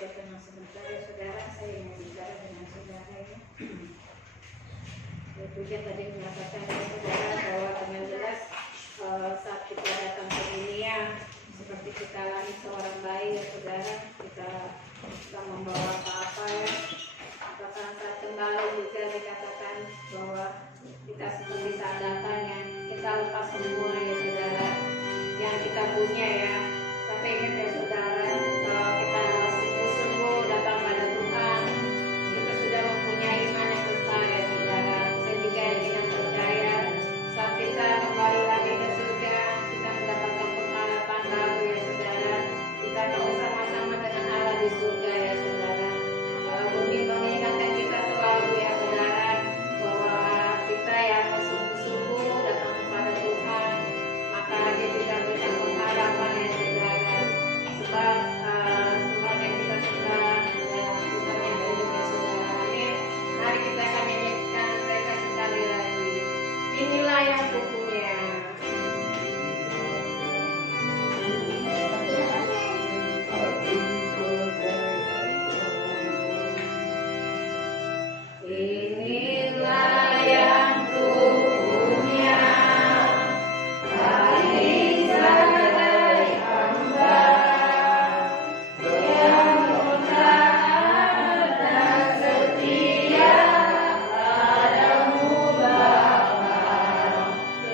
berkenan sebentar ya saudara, saya ingin bicara dengan saudara ya. Tujuan tadi mengatakan ya saudara bahwa dengan jelas saat kita datang ke dunia seperti kita lahir seorang bayi ya saudara, kita membawa apa-apa ya. Apakah saat kembali juga dikatakan bahwa kita seperti saat datangnya kita lepas semua ya saudara yang kita punya ya. Tapi ingat ya saudara, kalau kita sungguh-sungguh datang pada Tuhan, kita sudah mempunyai iman yang besar ya saudara. Saya juga ingin percaya saat kita kembali lagi ke surga, kita mendapatkan pengharapan baru ya saudara. Kita akan bersama-sama dengan Allah di surga ya saudara. Bumi mengingatkan kita selalu ya saudara bahwa kita yang sungguh-sungguh datang kepada Tuhan, maka Dia juga berikan pengharapan ya saudara. Sebab Tuhan yang kita sembah adalah Tuhan yang hidup ya saudara. Amin. Mari kita akan nyanyikan mereka sekali lagi. Inilah yang kupunya. Inilah yang kupunya, baik sebagai hamba yang taat dan setia padamu Bapa.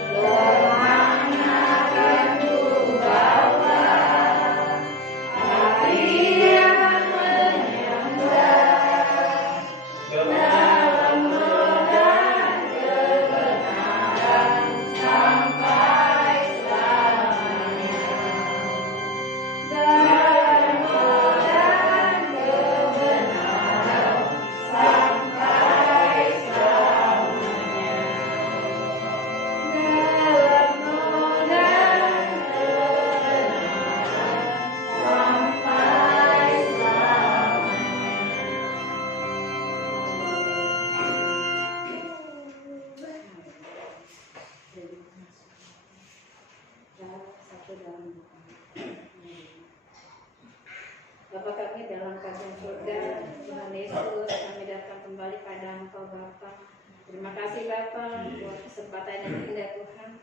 Kemana akan ku bawa, hari yang menyenangkan dalam medan kebenaran sampai selamanya. Dalam medan kebenaran sampai selamanya. Dalam medan kebenaran sampai selamanya. Bapa kami dalam kerajaan surga, Tuhan Yesus, kami datang kembali pada Engkau Bapa. Terima kasih Bapa buat kesempatan yang indah Tuhan.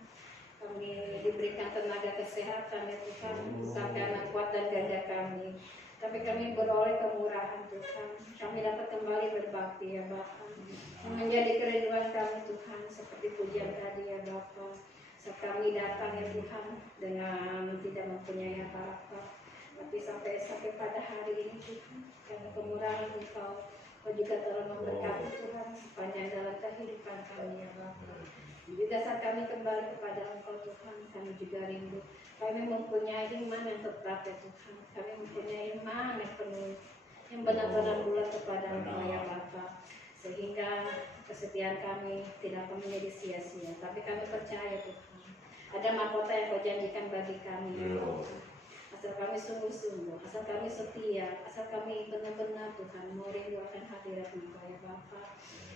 Kami diberikan tenaga kesehatan ya Tuhan, bukan karena kuat dan gagah kami, tapi kami beroleh kemurahan Tuhan. Kami dapat kembali berbakti ya Bapa. Yang menjadi kerinduan kami Tuhan, seperti pujian tadi ya Bapa. Saat kami datang ya Tuhan dengan tidak mempunyai apa-apa, tapi sampai pada hari ini Tuhan, karena kemurahan Engkau, Kau juga telah memberkati Tuhan sepanjang dalam kehidupan kami ya Bapa. Juga saat kami kembali kepada Engkau Tuhan, kami juga rindu. Kami mempunyai iman yang tetap ya Tuhan. Kami mempunyai iman yang penuh, yang benar-benar bulat kepada Engkau ya Bapa. Sehingga kesetiaan kami tidak akan menjadi sia-sia. Tapi kami percaya Tuhan, ada mahkota yang Kau janjikan bagi kami ya Bapa. Asal kami sungguh-sungguh, asal kami setia, asal kami benar-benar Tuhan mau rindu akan hadirat Engkau ya Bapa.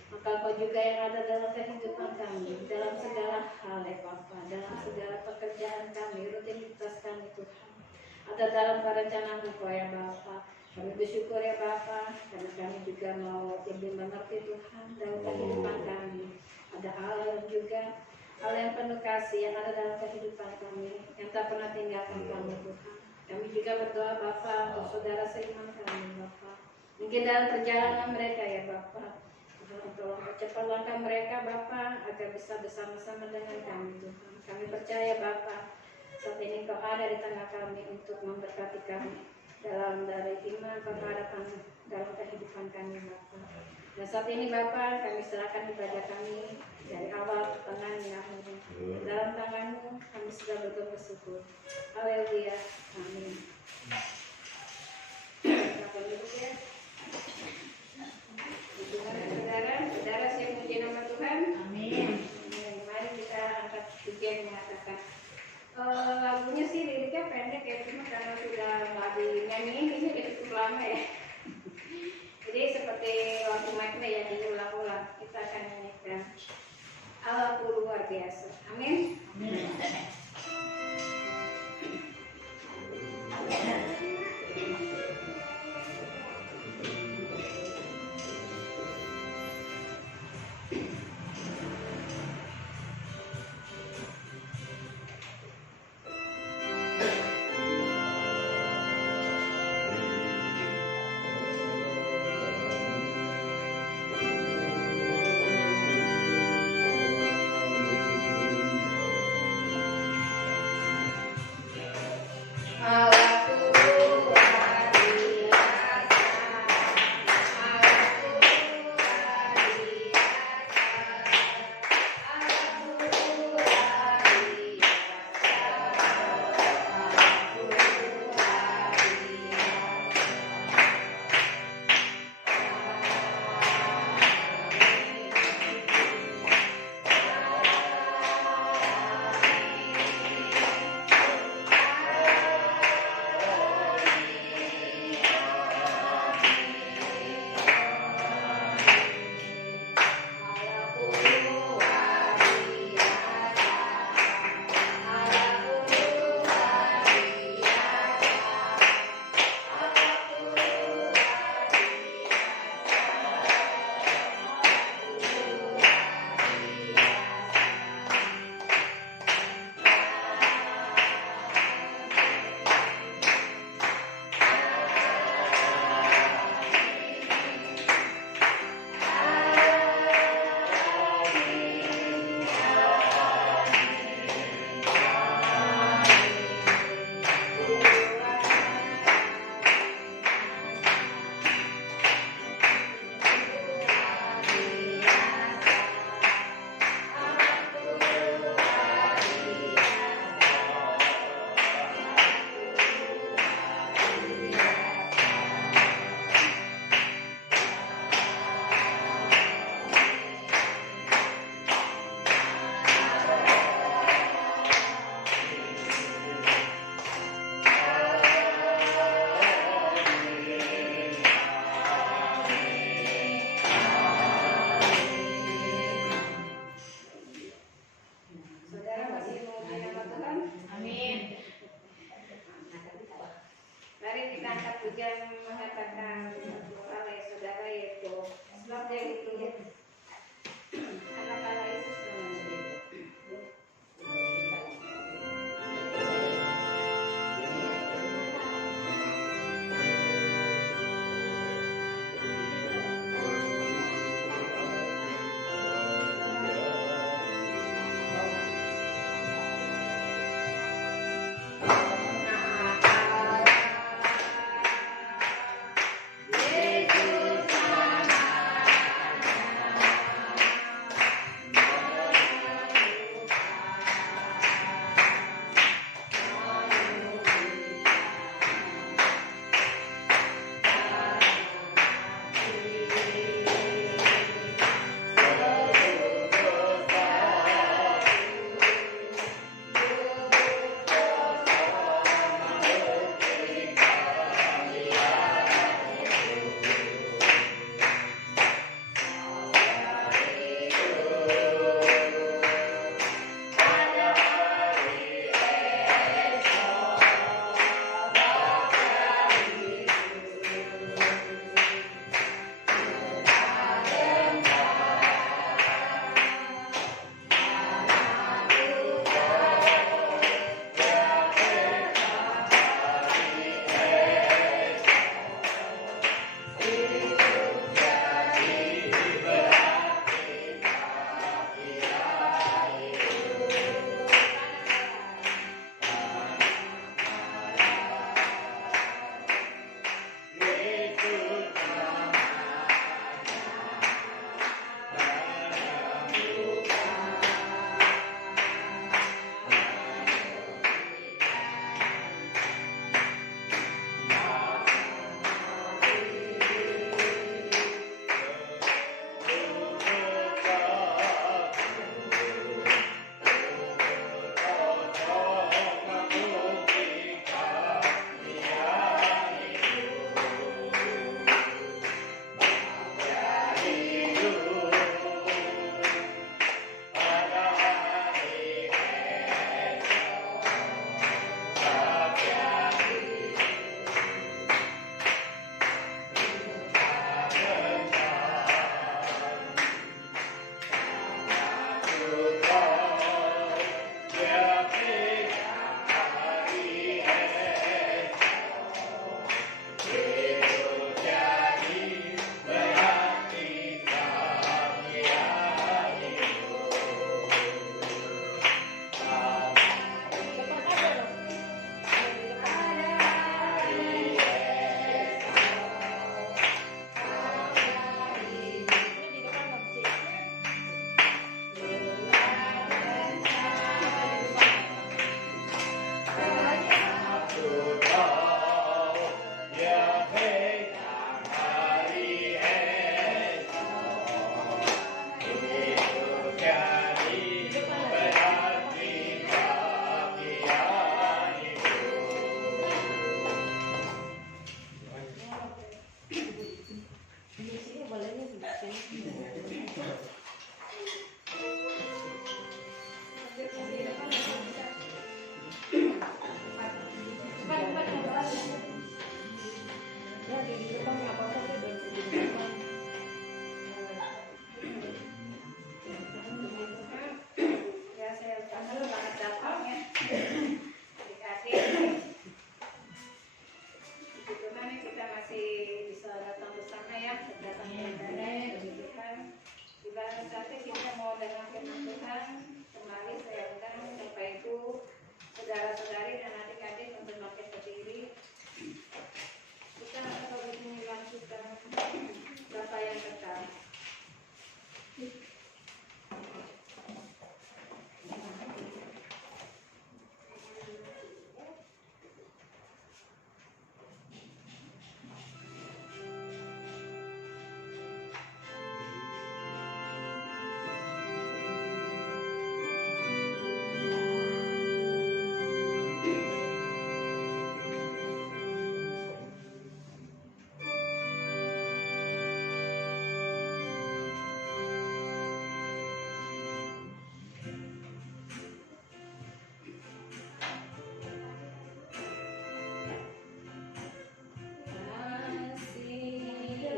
Maka Kau juga yang ada dalam kehidupan kami, dalam segala hal ya Bapa, dalam segala pekerjaan kami, rutinitas kami Tuhan. Ada dalam perencanaan Engkau ya Bapa. Kami bersyukur ya Bapa, karena kami juga mau lebih mengerti Tuhan dalam kehidupan kami. Ada hal juga, hal yang penuh kasih yang ada dalam kehidupan kami, yang tak pernah tinggalkan kami Tuhan. Kami juga berdoa Bapa untuk saudara seiman kami Bapa. Mungkin dalam perjalanan mereka ya Bapa, Tuhan tolong percepat langkah mereka Bapa, agar bisa bersama-sama dengan kami Tuhan. Kami percaya Bapa, saat ini Kau ada di tengah kami untuk memberkati kami dalam dari iman pengharapan dalam kehidupan kami Bapa. Dan saat ini Bapa, kami serahkan ibadah kami dari awal ke tengah hingga akhir. Dalam tangan-Mu kami sudah bersyukur. Haleluya. Amin. Silakan duduk ya. Saudara siap puji nama Tuhan. Amin. Mari kita angkat pujian menyatakan. Lagunya sih liriknya pendek ya, cuma karena sudah nggak dinyanyiin ini jadi cukup lama ya. Jadi seperti lagu Magna yang diulang-ulang, kita akan nyanyikan Allahku luar biasa. Amin. Amin.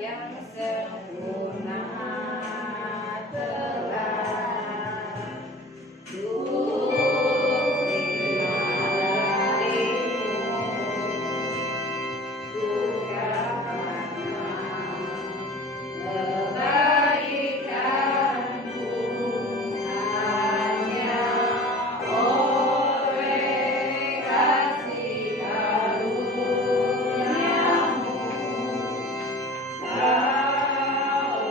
yang sempurna telah ku terima darimu, bukankah kebaikanmu hanya oleh kasih karuniamu kau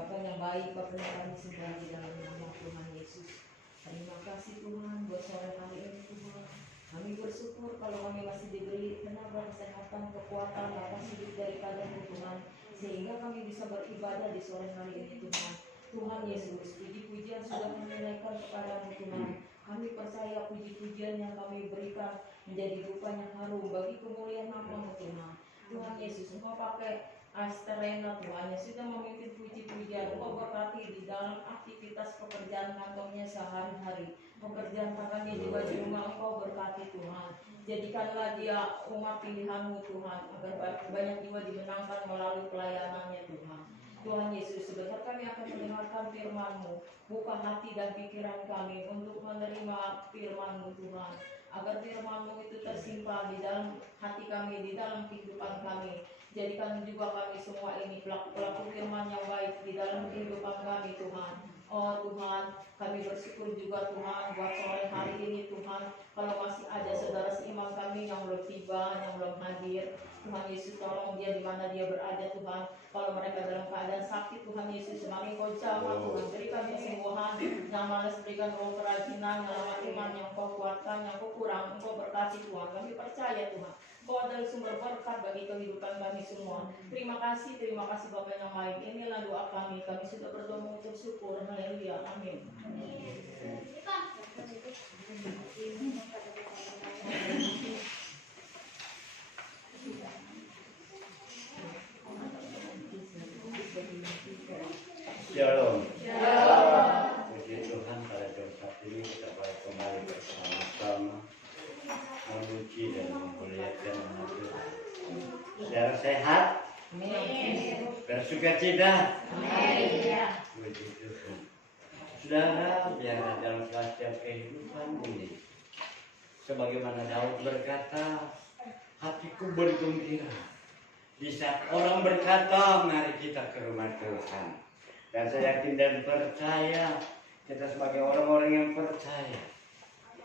Bapa yang baik, Bapa yang kami sembah di dalam nama Tuhan Yesus. Terima kasih Tuhan buat sore hari ini Tuhan. Kami bersyukur kalau kami masih diberi tenaga, kesehatan, kekuatan, Bapa hidup daripadamu Tuhan, sehingga kami bisa beribadah di sore hari ini Tuhan. Tuhan Yesus, puji-pujian sudah kami naikkan kepadamu Tuhan. Kami percaya puji-pujian yang kami berikan menjadi rupa yang harum bagi kemuliaan nama-Mu Tuhan. Tuhan Yesus, Engkau pakai Asterena Tuhan yang sudah memimpin puji-pujian. Engkau berkati di dalam aktivitas pekerjaan kantornya sehari-hari, pekerjaan tangannya juga di rumah. Engkau berkati Tuhan. Jadikanlah dia umat pilihan-Mu Tuhan, agar banyak jiwa dimenangkan melalui pelayanannya Tuhan. Tuhan Yesus, sebentar kami akan mendengarkan firman-Mu. Buka hati dan pikiran kami untuk menerima firman-Mu Tuhan, agar firman-Mu itu tersimpan di dalam hati kami, di dalam kehidupan kami. Jadikan juga kami semua ini pelaku-pelaku firman yang baik di dalam kehidupan kami Tuhan. Oh Tuhan, kami bersyukur juga Tuhan buat sore hari ini Tuhan. Kalau masih ada saudara seiman kami yang belum tiba, yang belum hadir, Tuhan Yesus tolong dia di mana dia berada Tuhan. Kalau mereka dalam keadaan sakit Tuhan Yesus, mari Kau jamah Tuhan, berikan kesembuhan. Yang malas berikan roh kerajinan, yang lemah iman yang Kau kuatkan, yang Kau kurang Engkau berkati Tuhan. Kami percaya Tuhan, Kau adalah sumber berkat bagi kehidupan kami semua. Terima kasih Bapa yang baik. Inilah doa kami. Kami sudah berdoa mengucap syukur. Haleluya. Amin. Shalom. Puji Tuhan, pada jam saat ini kita boleh kembali bersama-sama memuji dan memuliakan nama Tuhan. Saudara sehat? Bersukacita? Puji Tuhan. Saudara, biarlah dalam setiap kehidupan ini, sebagaimana Daud berkata, hatiku bergembira di saat orang berkata, mari kita ke rumah Tuhan. Dan saya yakin dan percaya, kita sebagai orang-orang yang percaya,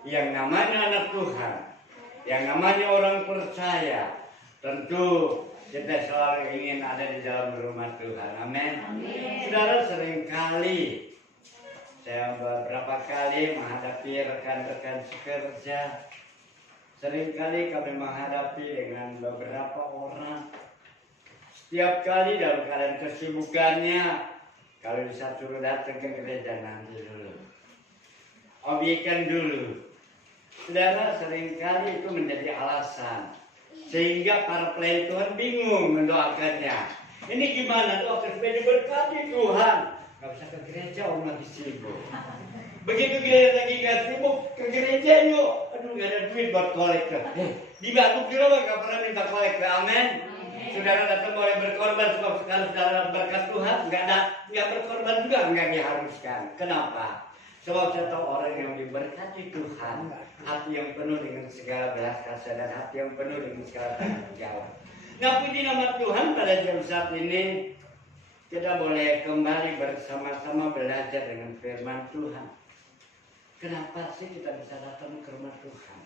yang namanya anak Tuhan, yang namanya orang percaya, tentu kita selalu ingin ada di dalam rumah Tuhan. Amin. Saudara, seringkali saya beberapa kali menghadapi rekan-rekan sekerja. Seringkali kami menghadapi dengan beberapa orang. Setiap kali dalam keadaan kesibukannya, kalau bisa suruh datang ke gereja nanti dulu, obyekan dulu. Saudara, seringkali itu menjadi alasan sehingga para pelayan Tuhan bingung mendoakannya. Ini gimana doakan supaya diberkati Tuhan? Gak bisa ke gereja, orang lagi sibuk. Begitu gereja lagi gak sibuk, ke gereja yuk. Aduh, gak ada duit buat kolektor. Di batu kira gak pernah minta kolektor. Amin. Saudara datang boleh berkorban, sebab sekarang saudara berkat Tuhan, nggak berkorban juga nggak diharuskan. Kenapa? Sebab saya tahu orang yang diberkati Tuhan, hati yang penuh dengan segala belas kasihan dan hati yang penuh dengan segala tanggung jawab. Nah, puji nama Tuhan, pada jam saat ini kita boleh kembali bersama-sama belajar dengan firman Tuhan. Kenapa sih kita bisa datang ke rumah Tuhan?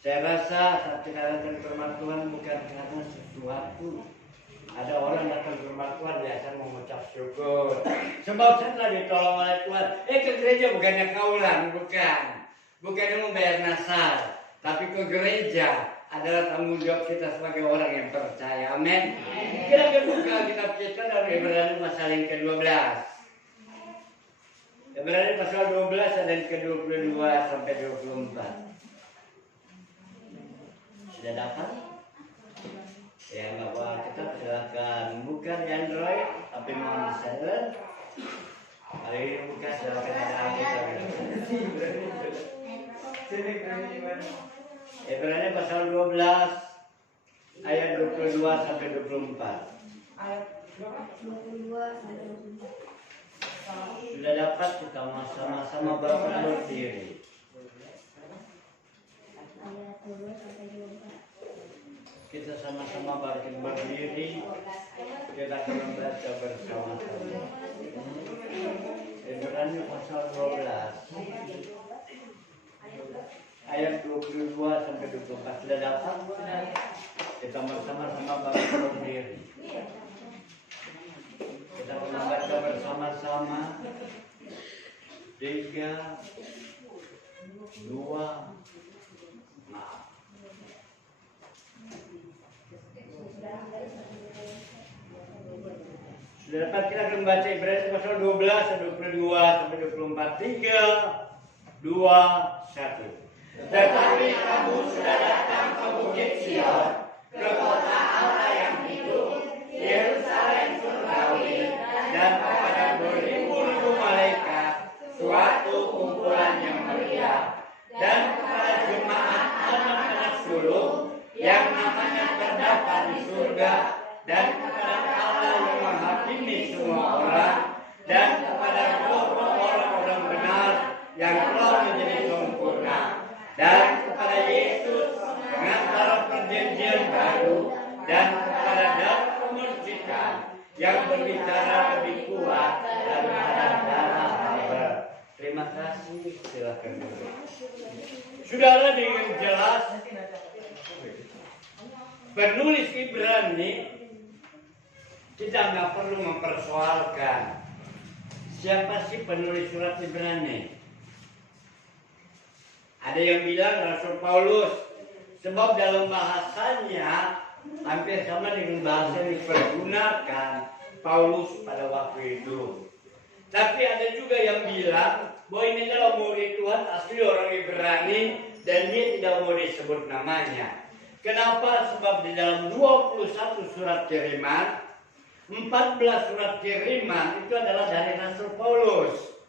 Saya rasa saat kita datang ke rumah Tuhan bukan karena sesuatu. Ada orang datang ke rumah Tuhan biasa mengucap syukur. Sebab saya telah ditolong oleh Tuhan. Ke gereja bukannya kaulan, bukan. Bukannya membayar nasar. Tapi ke gereja adalah tanggung jawab kita sebagai orang yang percaya. Amin. Kita akan buka kitab kita dari Ibrani pasal yang ke-12. Ibrani pasal 12 ada yang ke-22 sampai 24. Sudah dapat? Ya nggak apa, kita silakan buka di Android, tapi mau di silent. Kali ini buka silakan ada Alkitab. Ibrani pasal 12 ayat 22 sampai 24. Ayat 22 sampai 24. Sudah dapat, kita sama-sama berdiri. Ayat 2 sampai 24. Kita sama-sama berdiri, kita akan membaca bersama-sama. Ibrani pasal 12 ayat 22 sampai 24. Sudah dapat? Kita sama-sama berdiri. Kita 3, 2, maaf. Sudah dapat kita akan membaca Ibrani pasal 12 ayat 22 sampai 24. 3, 2, 1. Tetapi kamu sudah datang ke Bukit Sion, ke kota Allah yang hidup, Yerusalem surgawi, dan kepada beribu-ribu malaikat, suatu kumpulan yang meriah, dan kepada jemaat anak-anak sulung yang namanya terdapat di surga, dan kepada Allah yang menghakimi semua orang, dan kepada roh-roh orang-orang benar yang telah menjadi sempurna, dan kepada Yesus pengantara perjanjian baru, dan kepada darah kemercikan yang berbicara lebih kuat daripada darah Abel. Terima kasih, silakan duduk. Saudara, dengan jelas penulis Ibrani kita nggak perlu mempersoalkan siapa sih penulis surat Ibrani. Ada yang bilang Rasul Paulus, sebab dalam bahasanya hampir sama dengan bahasa yang dipergunakan Paulus pada waktu itu. Tapi ada juga yang bilang bahwa ini adalah murid Tuhan asli orang Ibrani dan dia tidak mau disebut namanya. Kenapa? Sebab di dalam 21 surat kiriman, 14 surat kiriman itu adalah dari Rasul Paulus.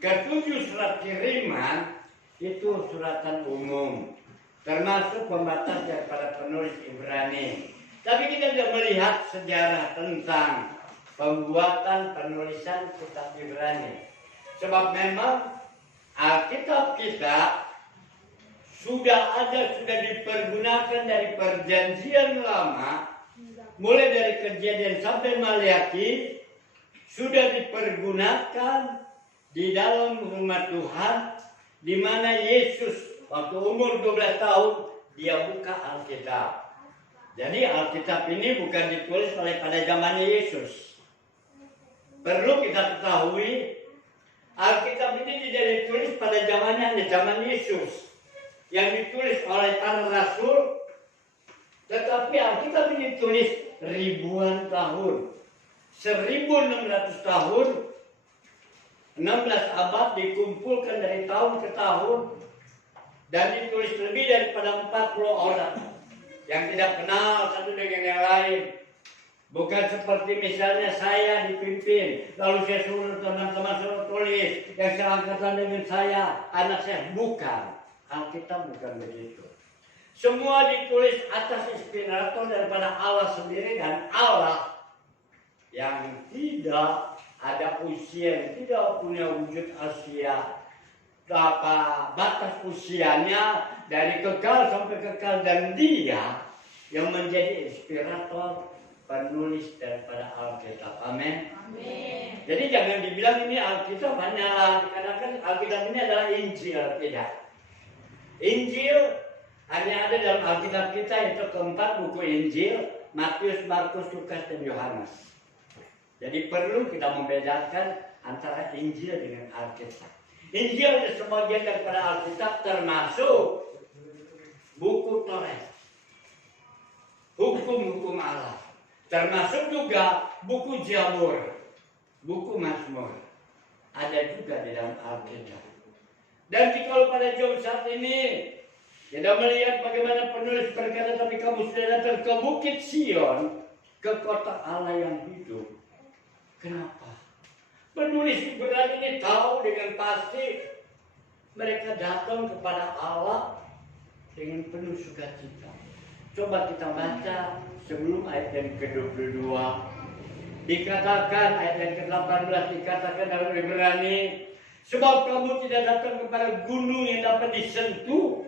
Ke-7 surat kiriman itu suratan umum, termasuk pembatas daripada penulis Ibrani. Tapi kita tidak melihat sejarah tentang pembuatan penulisan kitab Ibrani. Sebab memang Alkitab kita sudah dipergunakan dari perjanjian lama, mulai dari Kejadian sampai Maleakhi, sudah dipergunakan di dalam rumah Tuhan, di mana Yesus waktu umur 12 tahun dia buka Alkitab. Jadi Alkitab ini bukan ditulis pada zamannya Yesus. Perlu kita ketahui, Alkitab ini tidak ditulis pada zaman Yesus, yang ditulis oleh para rasul. Tetapi Alkitab ini ditulis ribuan tahun, 1600 tahun, 16 abad dikumpulkan dari tahun ke tahun, dan ditulis lebih daripada 40 orang yang tidak kenal satu dengan yang lain. Bukan seperti misalnya saya dipimpin, lalu saya suruh teman-teman suruh tulis, yang seangkatan dengan saya, anak saya. Bukan, Alkitab bukan begitu. Semua ditulis atas inspirator daripada Allah sendiri, dan Allah yang tidak ada usia, yang tidak punya wujud Asia, batas usianya dari kekal sampai kekal, dan dia yang menjadi inspirator penulis daripada Alkitab. Amin. Jadi jangan dibilang ini Alkitab hanyalah dikarenakan Alkitab ini adalah Injil. Tidak. Injil hanya ada dalam Alkitab kita, yaitu keempat buku Injil, Matius, Markus, Lukas, dan Yohanes. Jadi perlu kita membedakan antara Injil dengan Alkitab. Injil adalah sebagian daripada Alkitab, termasuk buku Taurat, hukum-hukum Allah, termasuk juga buku Zabur, buku Mazmur, ada juga di dalam Alkitab. Dan kalau pada jam saat ini kita melihat bagaimana penulis berkata, tapi kamu sudah datang ke Bukit Sion, ke kota Allah yang hidup. Kenapa? Penulis Ibrani ini tahu dengan pasti mereka datang kepada Allah dengan penuh sukacita. Coba kita baca sebelum ayat yang ke-22. Dikatakan ayat yang ke-18, dikatakan dalam Ibrani, sebab kamu tidak datang kepada gunung yang dapat disentuh,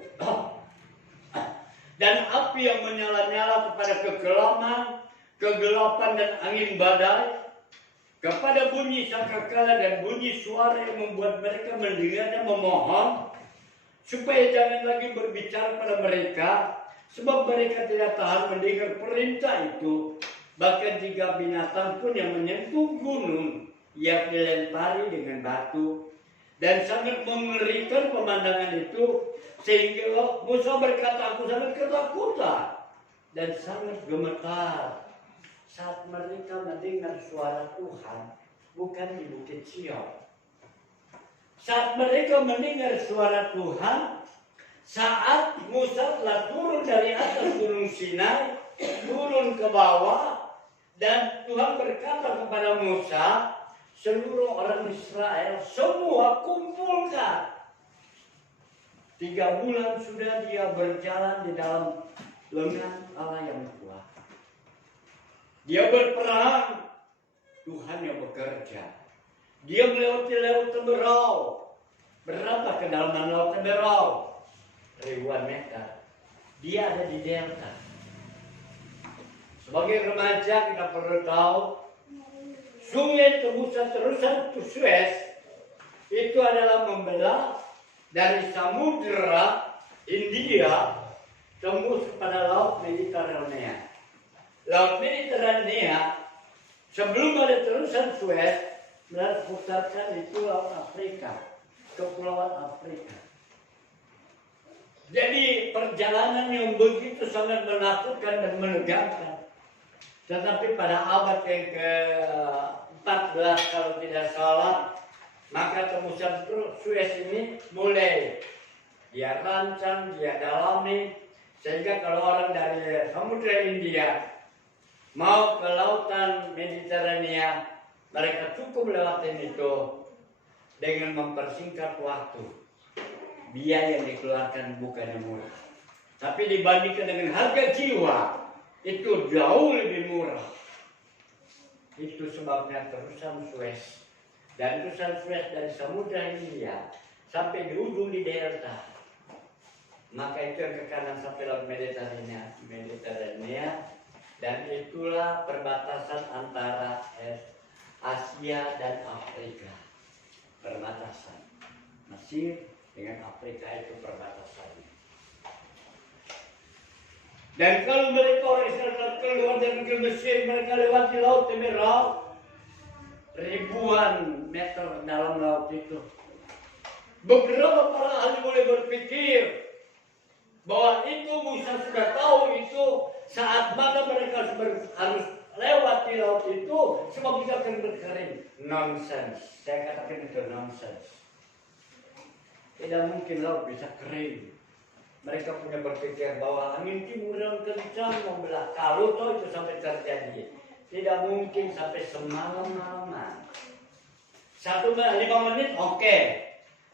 dan api yang menyala-nyala kepada kegelapan dan angin badai, kepada bunyi sangkakala dan bunyi suara yang membuat mereka mendengarnya memohon, supaya jangan lagi berbicara pada mereka, sebab mereka tidak tahan mendengar perintah itu. Bahkan jika binatang pun yang menyentuh gunung Ia dilempari dengan batu dan sangat mengerikan pemandangan itu, sehingga Musa berkata, aku sangat ketakutan dan sangat gemetar saat mereka mendengar suara Tuhan, bukan di Bukit Sion. Saat mereka mendengar suara Tuhan, saat Musa telah turun dari atas gunung Sinai, turun ke bawah, dan Tuhan berkata kepada Musa, seluruh orang Israel semua kumpulkan. 3 bulan sudah dia berjalan di dalam lengan Allah yang kuat. Dia berperang, Tuhan yang bekerja. Dia melewati laut Teberau. Berapa kedalaman laut Teberau? Ribuan meter. Dia ada di delta. Sebagai remaja kita perlu tahu, sungai terusan Suez itu adalah membelah dari Samudra India tembus kepada Laut Mediterania. Laut Mediterania sebelum ada terusan Suez memutarkan di Pulau Afrika, Kepulauan Afrika. Jadi perjalanan yang begitu sangat menakutkan dan menegangkan. Tetapi pada abad yang ke-14 kalau tidak salah, maka terusan Suez ini mulai dia rancang, dia dalami, sehingga kalau orang dari Samudra India mau ke lautan Mediterania, mereka cukup lewatin itu dengan mempersingkat waktu. Biaya yang dikeluarkan bukannya murah, tapi dibandingkan dengan harga jiwa itu jauh lebih murah. Itu sebabnya terusan Suez. Dan terusan Suez dari Samudra India sampai di ujung di delta. Maka itu yang ke kanan sampai laut Mediterania. Dan itulah perbatasan antara Asia dan Afrika. Perbatasan Mesir dengan Afrika itu perbatasannya. Dan kalau mereka orang Israel keluar dari negeri Mesir, mereka lewati laut Teberau, ribuan meter dalam laut itu. Beberapa para ahli boleh berpikir bahwa itu Musa sudah tahu itu saat mana mereka harus lewati laut itu, sebab tidak akan berkering. Nonsense. Saya katakan itu nonsense. Tidak mungkin laut bisa kering. Mereka punya berpikir bahwa angin timur yang kencang membelah. Kalau toh itu sampai terjadi, tidak mungkin sampai semalam-malaman. 5 menit oke.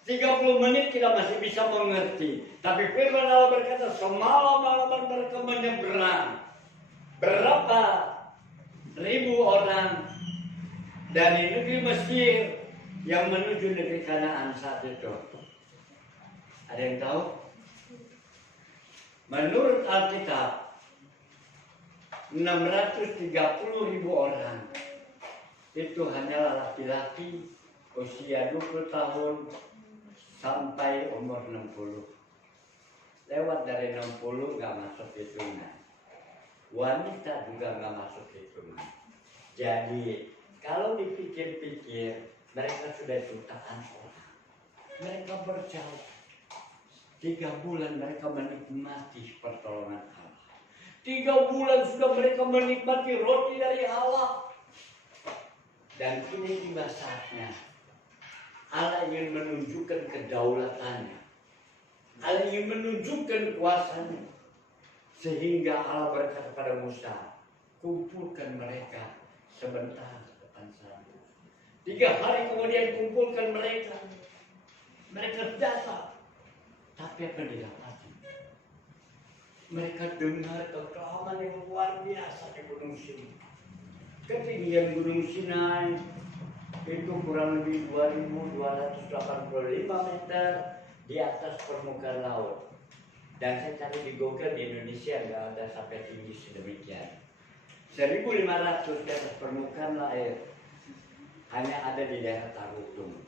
30 menit kita masih bisa mengerti. Tapi firman Allah berkata semalam-malaman mereka menyeberang. Berapa ribu orang dari negeri Mesir yang menuju negeri Kanaan saat itu? Ada yang tahu? Menurut Alkitab 630.000 orang itu hanyalah laki-laki usia 20 tahun sampai umur 60. Lewat dari 60 gak masuk hitungan. Wanita juga gak masuk hitungan. Jadi kalau dipikir-pikir mereka sudah jutaan orang. Mereka berjauh. 3 bulan mereka menikmati pertolongan Allah. 3 bulan sudah mereka menikmati roti dari Allah. Dan kini tiba saatnya Allah ingin menunjukkan kedaulatannya. Allah ingin menunjukkan kuasanya. Sehingga Allah berkata kepada Musa, kumpulkan mereka sebentar ke depan sana. 3 hari kemudian kumpulkan mereka. Mereka datang. Tapi apa didapati? Mereka dengar kekeraman yang luar biasa di Gunung Sinai. Ketinggian Gunung Sinai itu kurang lebih 2.285 meter di atas permukaan laut. Dan saya cari di Google, di Indonesia nggak ada sampai tinggi sedemikian. 1.500 di atas permukaan air hanya ada di daerah Tarutung.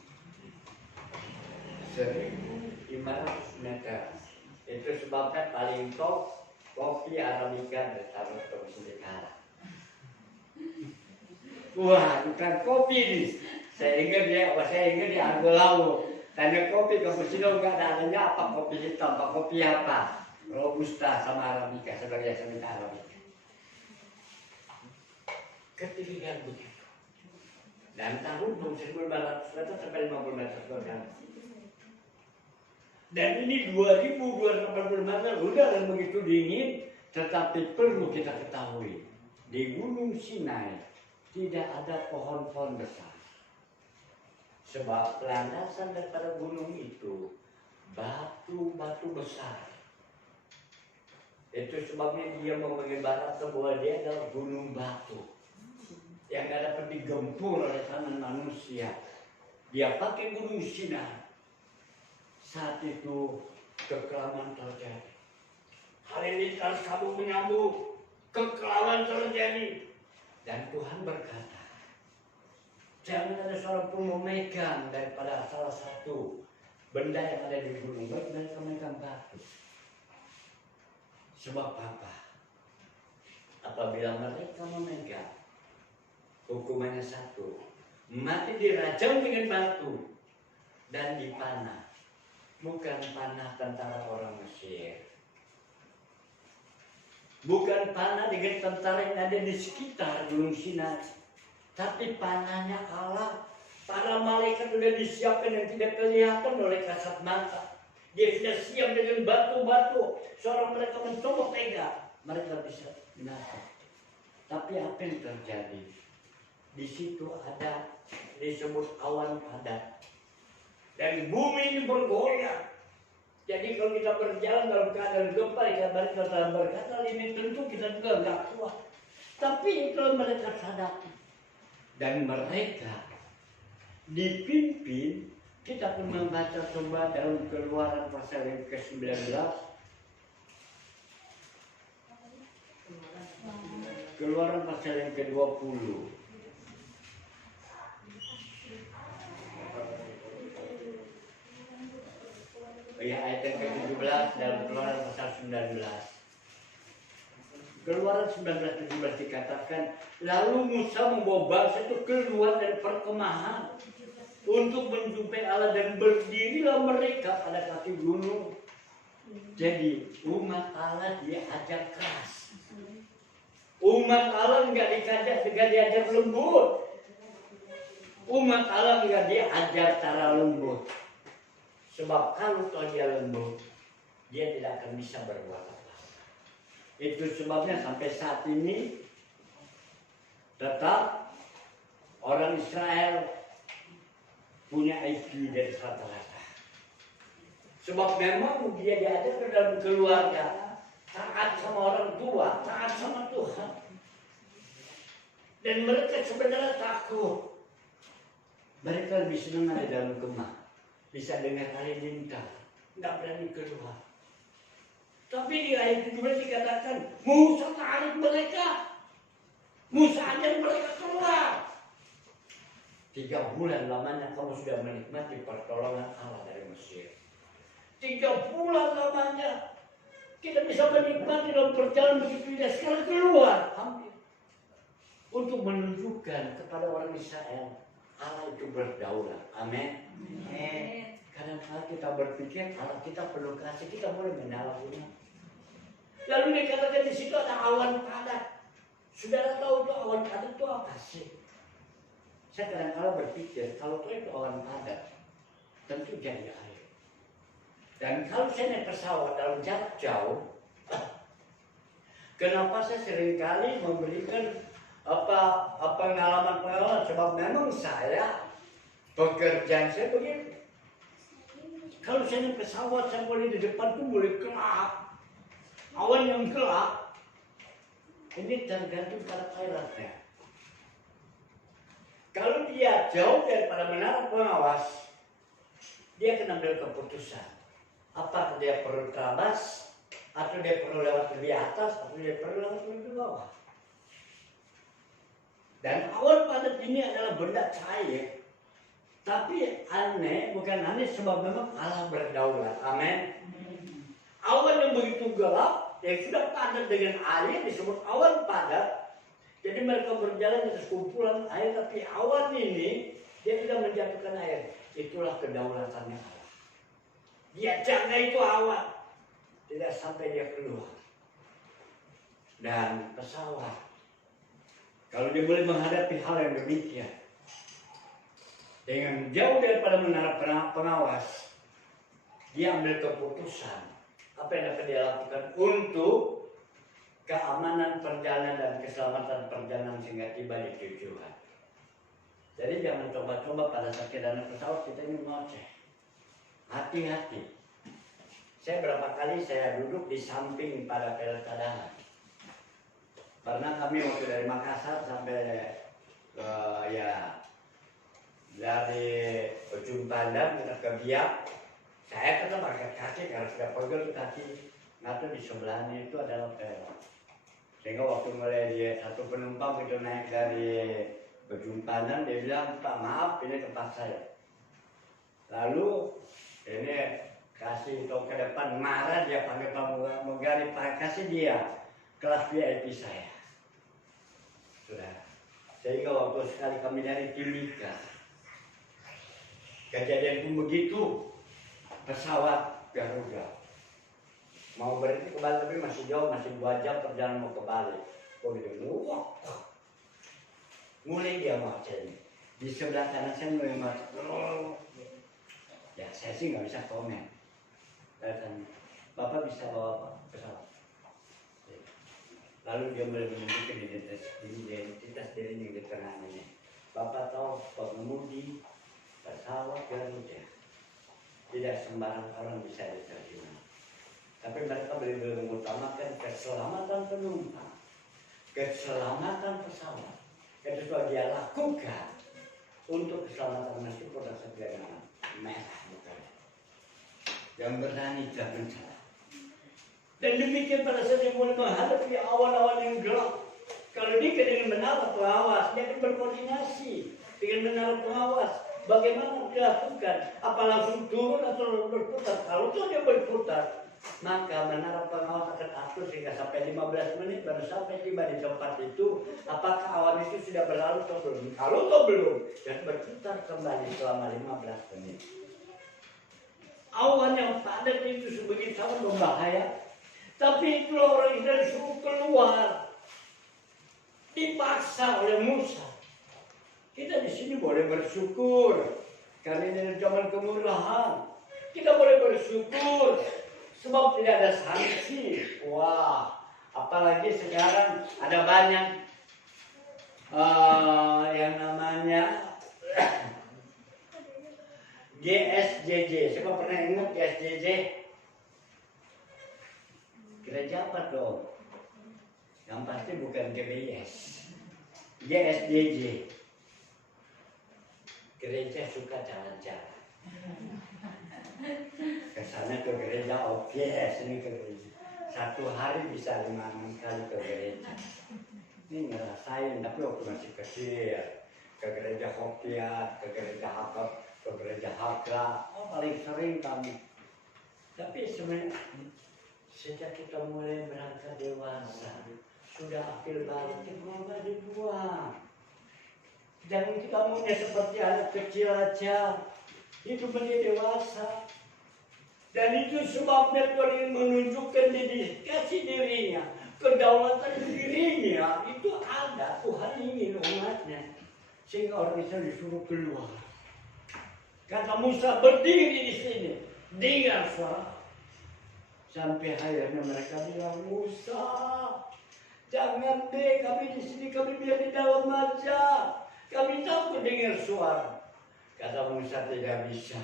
1.500 meter. Itu sebabnya paling top kopi Arabica dari Tarutung Sudikara. Wah, bukan kopi nih. Saya ingat dia Argo Lawu. Tanya kopi, cappuccino enggak ada adanya apa, kopi hitam, apa kopi apa. Robusta sama Arabica, sebagai seminta Arabica. Ketinggian begitu. Dan tahun 1500 meter sampai 50 meter saudara. Dan ini 2280 meter, udara yang begitu dingin, tetapi perlu kita ketahui, di Gunung Sinai tidak ada pohon-pohon besar. Sebab landasan daripada gunung itu batu-batu besar. Itu sebabnya dia mengibaratkan bahwa dia adalah gunung batu yang tidak dapat digempur oleh tangan manusia. Dia pakai Gunung Sinai. Saat itu kekelaman terjadi. Halilintar sabuk menyambut, kekelaman terjadi. Dan Tuhan berkata, jangan ada seorang pun memegang daripada salah satu benda yang ada di gunung, baik mereka memegang batu. Sebab apa? Apabila mereka memegang, hukumannya satu, mati dirajam dengan batu dan dipanah. Bukan panah tentara orang Mesir, bukan panah dengan tentara yang ada di sekitar Gunung Sinai, tapi panahnya Allah. Para malaikat sudah disiapkan yang tidak kelihatan oleh kasat mata. Dia sudah siap dengan batu-batu. Seorang mereka mencoba pegang, mereka bisa binasa. Tapi apa yang terjadi? Di situ ada disebut awan padat. Dan bumi ini bergoyang. Jadi kalau kita berjalan dalam keadaan gempa, kita dalam berkata ini tentu kita juga nggak kuat. Tapi kalau mereka sadar dan mereka dipimpin, kita pun membaca coba dalam Keluaran pasal yang ke-19. Keluaran pasal yang ke-20. Ya, ayat yang ke-17 dalam Keluaran pasal 19. Keluaran 19:17 dikatakan, lalu Musa membawa bangsa itu keluar dari perkemahan untuk menjumpai Allah dan berdirilah mereka pada kaki gunung. Jadi umat Allah diajar keras. Umat Allah enggak diajar lembut. Umat Allah enggak diajar cara lembut. Sebab kalau dia lembut, dia tidak akan bisa berbuat apa. Itu sebabnya sampai saat ini tetap orang Israel punya IQ dari rata-rata. Sebab memang dia diajar ke dalam keluarga, taat sama orang tua, taat sama Tuhan. Dan mereka sebenarnya takut. Mereka lebih senang ada dalam kemah. Bisa dengar halilintar, nggak berani keluar. Tapi di ayat 17 dikatakan, Musa tarik mereka, Musa ajar mereka keluar. 3 bulan lamanya kamu sudah menikmati pertolongan Allah dari Mesir. 3 bulan lamanya kita bisa menikmati dalam perjalanan begitu indah. Sekarang keluar, hampir untuk menunjukkan kepada orang Israel Allah itu berdaulat. Amin. Kadang-kadang kita berpikir Allah kita perlu kasih, kita boleh menyalahguna. Lalu dikatakan di situ ada awan padat. Saudara tahu itu awan padat itu apa sih? Saya kadang-kadang berpikir kalau itu awan padat, tentu jadi air. Dan kalau saya naik pesawat dalam jarak jauh, kenapa saya seringkali memberikan pengalaman-pengalaman? Sebab memang saya pekerjaan saya begitu. Kalau saya naik pesawat, saya boleh di depan tuh boleh gelap. Awan yang gelap. Ini tergantung pada pilotnya. Kalau dia jauh daripada menara pengawas, dia akan ambil keputusan. Apakah dia perlu terabas, atau dia perlu lewat lebih atas, atau dia perlu lewat lebih bawah. Dan awan padat ini adalah benda cair. Tapi aneh, bukan aneh sebab memang Allah berdaulat. Amin. Awan yang begitu gelap, yang sudah padat dengan air disebut awan padat. Jadi mereka berjalan di atas kumpulan air, tapi awan ini dia tidak menjatuhkan air. Itulah kedaulatannya Allah. Dia jaga itu awan, tidak sampai dia keluar. Dan pesawat, kalau dia boleh menghadapi hal yang demikian, dengan jauh daripada menara pengawas, dia ambil keputusan apa yang dapat dia lakukan untuk keamanan perjalanan dan keselamatan perjalanan sehingga tiba di tujuan. Jadi jangan coba-coba pada saat kita naik pesawat kita ini ngoceh. Hati-hati. Saya berapa kali saya duduk di samping pada pilot cadangan. Karena kami waktu dari Makassar sampai dari ujung Pandang kita ke Biak. Saya tetap pakai kaki karena sudah pegel kaki. Ngatur di sebelahnya itu adalah pilot. Sehingga waktu mulai dia satu penumpang itu naik dari ujung Pandang, dia bilang, "Pak, maaf ini tempat saya." Lalu ini kasih tau ke depan, marah dia panggil pramugari, "Pak, kasih dia kelas VIP saya." Sudah. Sehingga waktu sekali kami dari Timika, kejadian pun begitu, pesawat Garuda mau berhenti ke Bali tapi masih jauh, masih 2 jam perjalanan mau ke Bali. Begitu, mulai dia macam di sebelah kanan saya mulai macam. Ya saya sih nggak bisa komen. Saya tanya, "Bapak bisa bawa apa pesawat?" Lalu dia mulai menunjukkan identitas dirinya di tengah ini. "Bapak tahu pengemudi pesawat Garuda tidak sembarang orang bisa diterima. Tapi mereka benar-benar mengutamakan keselamatan penumpang, keselamatan pesawat. Itu sudah dia lakukan untuk keselamatan meskipun rasa kegangan merah bukan. Yang berani jangan salah. Dan demikian pada saat dia mulai menghadapi awan-awan yang gelap. Kalau dia dengan menara pengawas, dia akan berkoordinasi dengan menara pengawas. Bagaimana dilakukan? Apa langsung turun atau berputar? Kalau tuh dia berputar, maka menara pengawas akan atur sehingga sampai 15 menit baru sampai tiba di tempat itu. Apakah awan itu sudah berlalu atau belum? Kalau toh belum, dan berputar kembali selama 15 menit. Awan yang padat itu sebegitu sangat berbahaya. Tapi itulah orang Israel disuruh keluar, dipaksa oleh Musa. Kita di sini boleh bersyukur karena ini zaman kemurahan. Kita boleh bersyukur sebab tidak ada sanksi. Wah, apalagi sekarang ada banyak yang namanya GSJJ. Siapa pernah ingat GSJJ? Gereja apa dong? Yang pasti bukan GBS. GSJJ. Gereja suka jalan-jalan. Kesana ke gereja, oke, sini ke gereja. 1 hari bisa 5-6 kali ke gereja. Ini ngerasain, tapi waktu masih kecil. Ke gereja Hokiat, ke gereja Hakab, ke gereja Hakra. Oh, paling sering kami. Tapi sebenarnya sejak kita mulai berangkat dewasa, sudah akil balik, kenapa dibuang? Jangan kita maunya seperti anak kecil aja. Itu menjadi dewasa. Dan itu sebabnya Tuhan ingin menunjukkan dedikasi dirinya, kedaulatan dirinya. Itu ada, Tuhan ingin umatnya. Sehingga orang Israel disuruh keluar. Kata Musa, berdiri di sini, dengar suara. Sampai akhirnya mereka bilang, "Musa, jangan deh, kami di sini, kami biar di dalam aja. Kami takut dengar suara." Kata Musa, "Tidak bisa.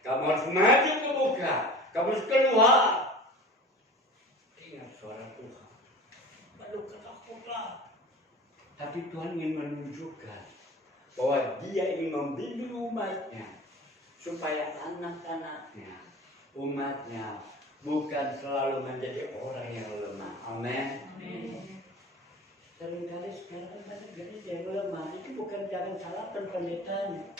Kamu harus maju ke muka. Kamu harus keluar. Dengar suara Tuhan. Lalu ketakutlah." Tapi Tuhan ingin menunjukkan bahwa Dia ingin membimbing umatnya supaya anak-anaknya, umatnya bukan selalu menjadi orang yang lemah. Amin. Seringkali sekarang banyak gereja yang lemah. Itu bukan, jangan salahkan pendetanya.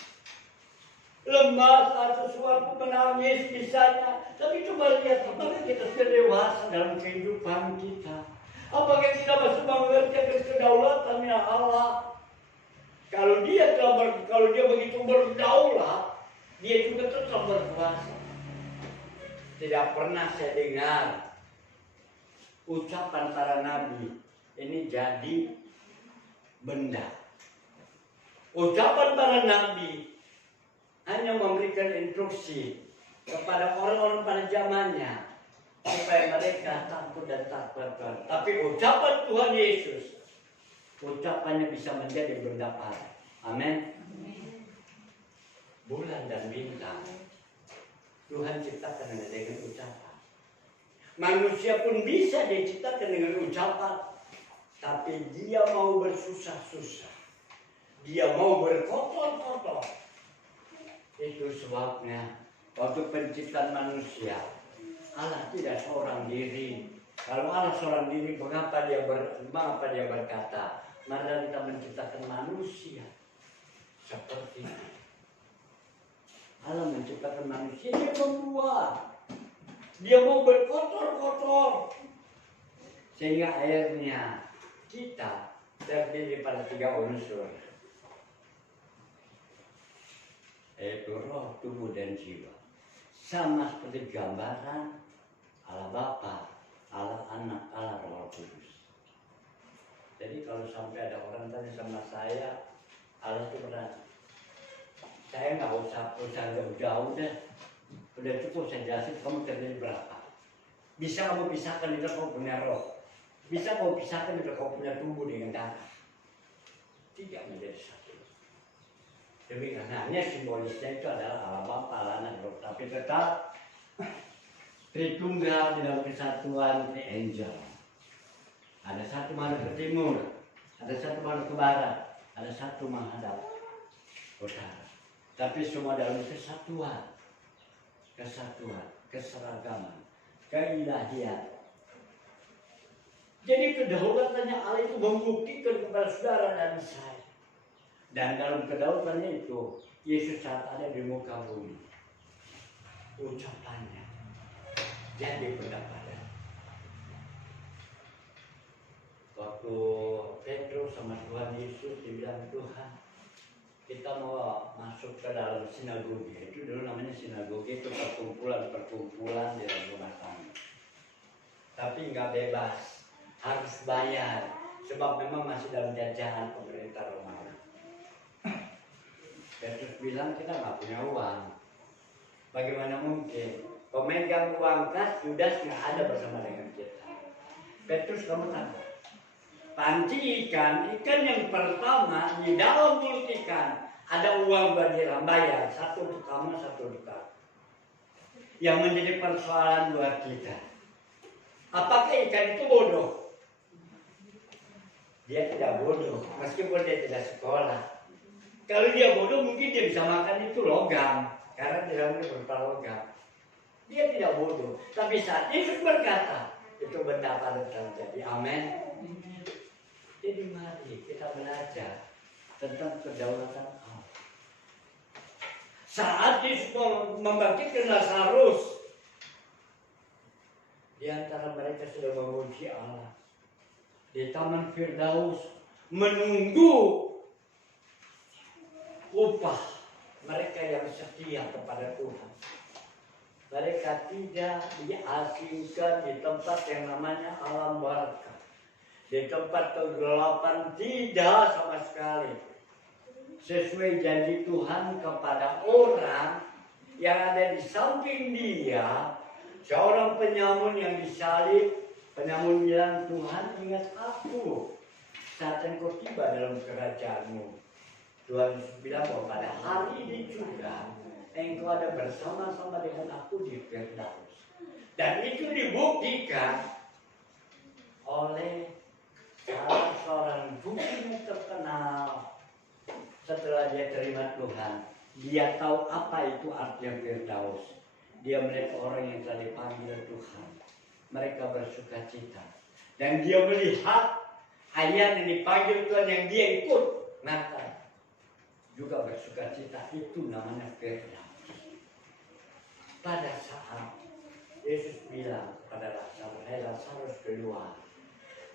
Lemah saat sesuatu menangis misalnya. Tapi coba lihat apakah kita sudah dewasa dalam kehidupan kita. Apakah kita masih mengerti kedaulatannya Allah? Kalau dia begitu berdaulat, dia juga tetap berkuasa. Tidak pernah saya dengar ucapan para nabi ini jadi benda. Ucapan para nabi hanya memberikan instruksi kepada orang-orang pada zamannya supaya mereka takut dan takut Tuhan. Tapi ucapan Tuhan Yesus, ucapannya bisa menjadi benda para. Amin. Bulan dan bintang Tuhan ciptakan dengan ucapan. Manusia pun bisa diciptakan dengan ucapan, tapi dia mau bersusah-susah, dia mau berkotor-kotor. Itu sebabnya waktu penciptaan manusia, Allah tidak seorang diri. Kalau Allah seorang diri, mengapa dia berkata, mari kita menciptakan manusia seperti ini. Allah menciptakan manusia, dia membuat, dia mau berkotor-kotor, sehingga akhirnya kita terdiri pada 3 unsur, yaitu roh, tubuh, dan jiwa. Sama seperti gambaran Allah Bapa, Allah Anak, Allah Roh Kudus. Jadi kalau sampai ada orang tanya sama saya, Allah itu benar, saya nggak usah jauh-jauh deh. Udah cukup saya jelasin kamu terdiri berapa. Bisa kamu pisahkan itu kamu punya roh. Bisa kamu pisahkan itu kamu punya tubuh dengan darah. Tidak menjadi satu. Demi karenanya simbolisnya itu adalah Allah Bapa, Allah Anak, Roh. Tapi tetap Tritunggal di dalam kesatuan angel. Ada satu menghadap ke timur, ada satu menghadap ke barat, ada satu menghadap utara. Tapi semua dalam kesatuan, keseragaman, keilahian. Jadi kedaulatannya Allah itu membuktikan kepada saudara dan saya. Dan dalam kedaulatannya itu, Yesus saat ada di muka bumi, ucapannya jadi pendapatan. Waktu Petrus sama Tuhan Yesus dibilang, Tuhan, kita mau masuk ke dalam sinagoge. Itu dulu namanya sinagoge, itu perkumpulan di dalam rumah tangga. Tapi nggak bebas, harus bayar, sebab memang masih dalam jajahan pemerintah Romawi. Petrus bilang, kita nggak punya uang. Bagaimana mungkin? Pemegang uang kas Yudas nggak ada bersama dengan kita. Petrus, kamu tahu? Panci ikan yang pertama di dalam mulut ikan ada uang bagi bayar, satu untuk kamu, satu untuk kamu. Yang menjadi persoalan buat kita, apakah ikan itu bodoh? Dia tidak bodoh, meskipun dia tidak sekolah. Kalau dia bodoh mungkin dia bisa makan itu logam, karena di dalamnya berupa logam. Dia tidak bodoh, tapi saat Yesus berkata, itu benda pada terjadi. Amin. Jadi mari kita belajar tentang kedaulatan Allah. Saat Yesus membangkitkan Lazarus, di antara mereka sudah memuji Allah di Taman Firdaus, menunggu upah mereka yang setia kepada Tuhan. Mereka tidak diasingkan di tempat yang namanya alam barca. Di tempat kegelapan, tidak sama sekali. Sesuai janji Tuhan kepada orang yang ada di samping dia, seorang penyamun yang disalib, penyamun bilang, Tuhan ingat aku saat engkau tiba dalam kerajaanmu. Tuhan bilang bahwa pada hari ini juga engkau ada bersama-sama dengan aku di Firdaus. Dan itu dibuktikan oleh salah seorang dukun yang terkenal. Setelah dia terima Tuhan, dia tahu apa itu artinya Firdaus. Dia melihat orang yang telah dipanggil Tuhan, mereka bersuka cita. Dan dia melihat ayah yang dipanggil Tuhan yang dia ikut, maka juga bersuka cita. Itu namanya Firdaus. Pada saat Yesus bilang kepada Lazarus, hai Lazarus keluar,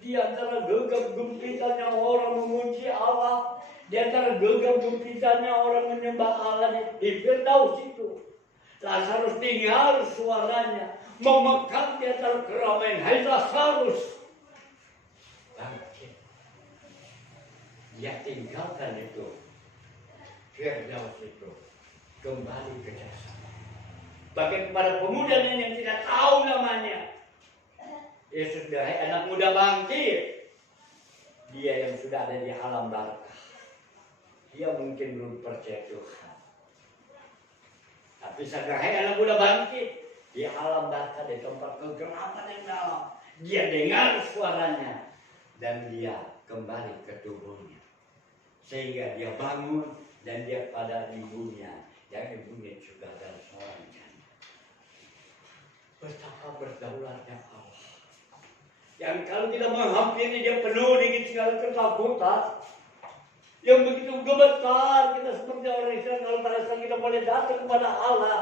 di antara gegap gempitannya orang memuji Allah, di antara gegap gempitannya orang menyembah Allah di Firdaus itu. Lazarus dengar suaranya memegang di antara keramaian. Hai Lazarus, bangkit. Dia tinggalkan itu Firdaus itu, kembali ke jasad. Bagi kepada pemuda yang tidak tahu namanya, Yesus sudah, anak muda bangkit. Dia yang sudah ada di alam barzah, dia mungkin belum percaya Tuhan. Tapi sudah, anak muda bangkit di alam barzah, di tempat kegelapan yang dalam. Dia dengar suaranya dan dia kembali ke tubuhnya, sehingga dia bangun dan dia pada ibunya, yang ibunya juga adalah seorang janda. Betapa berdaulatnya Allah, yang kalau kita menghampiri dia penuh dengan segala ketakutan, yang begitu gemetar kita seperti orang Israel kalau pada saat kita boleh datang kepada Allah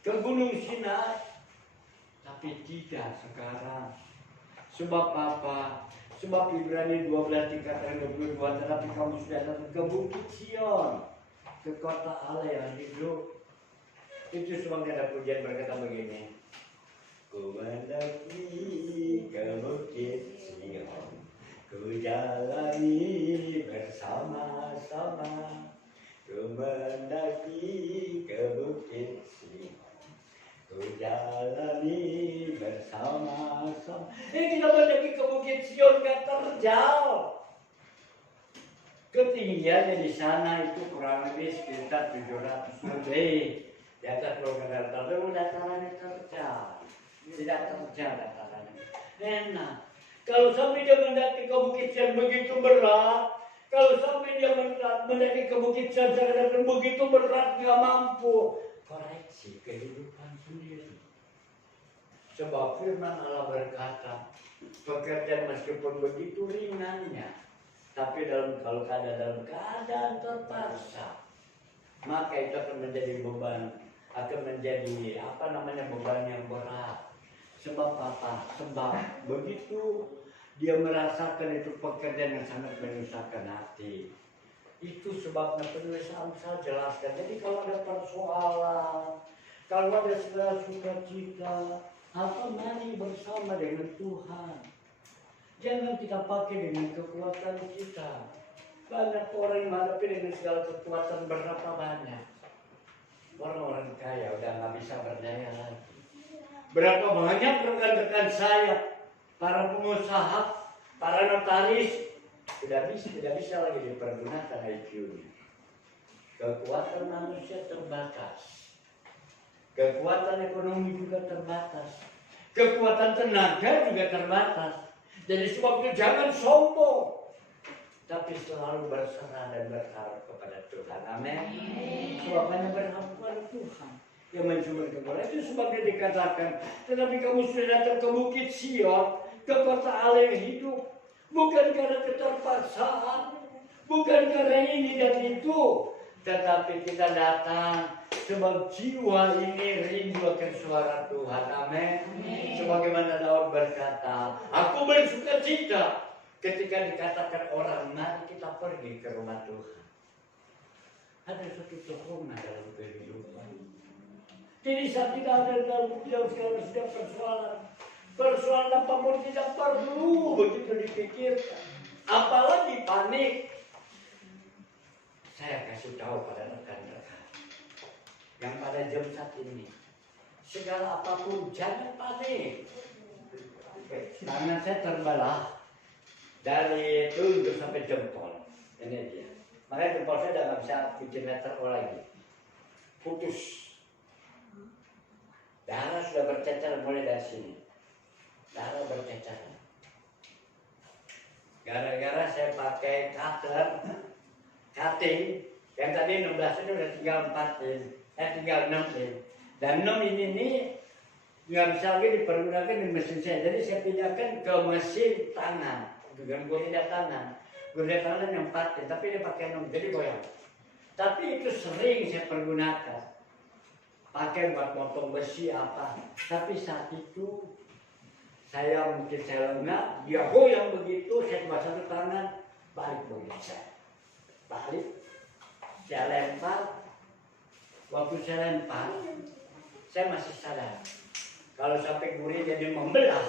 ke Gunung Sinai. Tapi tidak sekarang. Sebab apa? Sebab Ibrani 12 dikatakan 22, tetapi kamu sudah datang ke Bukit Sion, ke kota Allah yang hidup. Itu sebabnya ada pujian berkata begini, ku mendaki ke Bukit Sion, ku jalani bersama-sama, ku mendaki ke Bukit Sion, ku jalani bersama-sama. Kita mendaki ke Bukit Sion gak terjal. Ketinggiannya di sana itu kurang lebih sekitar 700 lebih. Di atas permukaan darat, tapi datarannya terjal. Tidak terjal datarannya. Enak. Kalau sampai dia mendaki ke Bukit Sion begitu berat, kalau sampai dia mendaki ke Bukit Sion begitu berat, dia mampu koreksi kehidupan sendiri. Sebab firman Allah berkata, pekerjaan meskipun begitu ringannya, tapi kalau dalam keadaan terpaksa, maka itu akan menjadi beban, akan menjadi beban yang berat. Sebab apa? Sebab begitu dia merasakan itu pekerjaan yang sangat menyusahkan hati. Itu sebabnya penulis Amsal jelaskan. Jadi kalau ada persoalan, kalau ada segala sukacita, mari bersama dengan Tuhan. Jangan kita pakai dengan kekuatan kita. Banyak orang yang menghadapi dengan segala kekuatan berapa banyak. Orang-orang kaya udah nggak bisa berdaya lagi. Berapa banyak rekan-rekan saya, para pengusaha, para notaris, tidak bisa lagi dipergunakan IQ-nya. Kekuatan manusia terbatas. Kekuatan ekonomi juga terbatas. Kekuatan tenaga juga terbatas. Jadi sebab itu jangan sombong, tapi selalu berserah dan berharap kepada Tuhan. Amin. Sebab hanya berharap kepada Tuhan yang mencuri kekuatan. Itu sebabnya dikatakan, tetapi kamu sudah datang ke Bukit Sion, ke kota Allah yang hidup, bukan karena keterpaksaan, bukan karena ini dan itu, tetapi kita datang sebab jiwa ini rindu akan suara Tuhan. Amin. Sebagaimana Daud berkata, aku bersuka cita ketika dikatakan orang, mari kita pergi ke rumah Tuhan. Ada satu dorongan dalam kehidupan. Jadi saat kita ada dalam segala persoalan apapun tidak perlu begitu dipikirkan, apalagi panik. Saya kasih tahu pada rekan-rekan yang pada jam saat ini, segala apapun jangan panik. Tangan saya terbelah dari telunjuk sampai jempol, ini dia. Makanya jempol saya udah nggak bisa bikin letter O lagi, putus. Darah sudah bercecer mulai dari sini, darah bercecer. Gara-gara saya pakai cutter, cutting, yang tadi 16 ini udah tinggal 4 in. Tinggal 6 in. Dan 6 ini nggak bisa lagi dipergunakan di mesin saya. Jadi saya pindahkan ke mesin tangan, dengan gurida tangan. Gurida tangan yang 4 in, tapi dia pakai 6, jadi goyang. Tapi itu sering saya pergunakan. Pakai buat motong besi apa. Tapi saat itu Saya mungkin saya lengah, dia goyang begitu, saya cuma satu tangan, balik begitu. Balik, saya lempar. Waktu saya lempar, saya masih sadar. Kalau sampai gurih jadi membelah,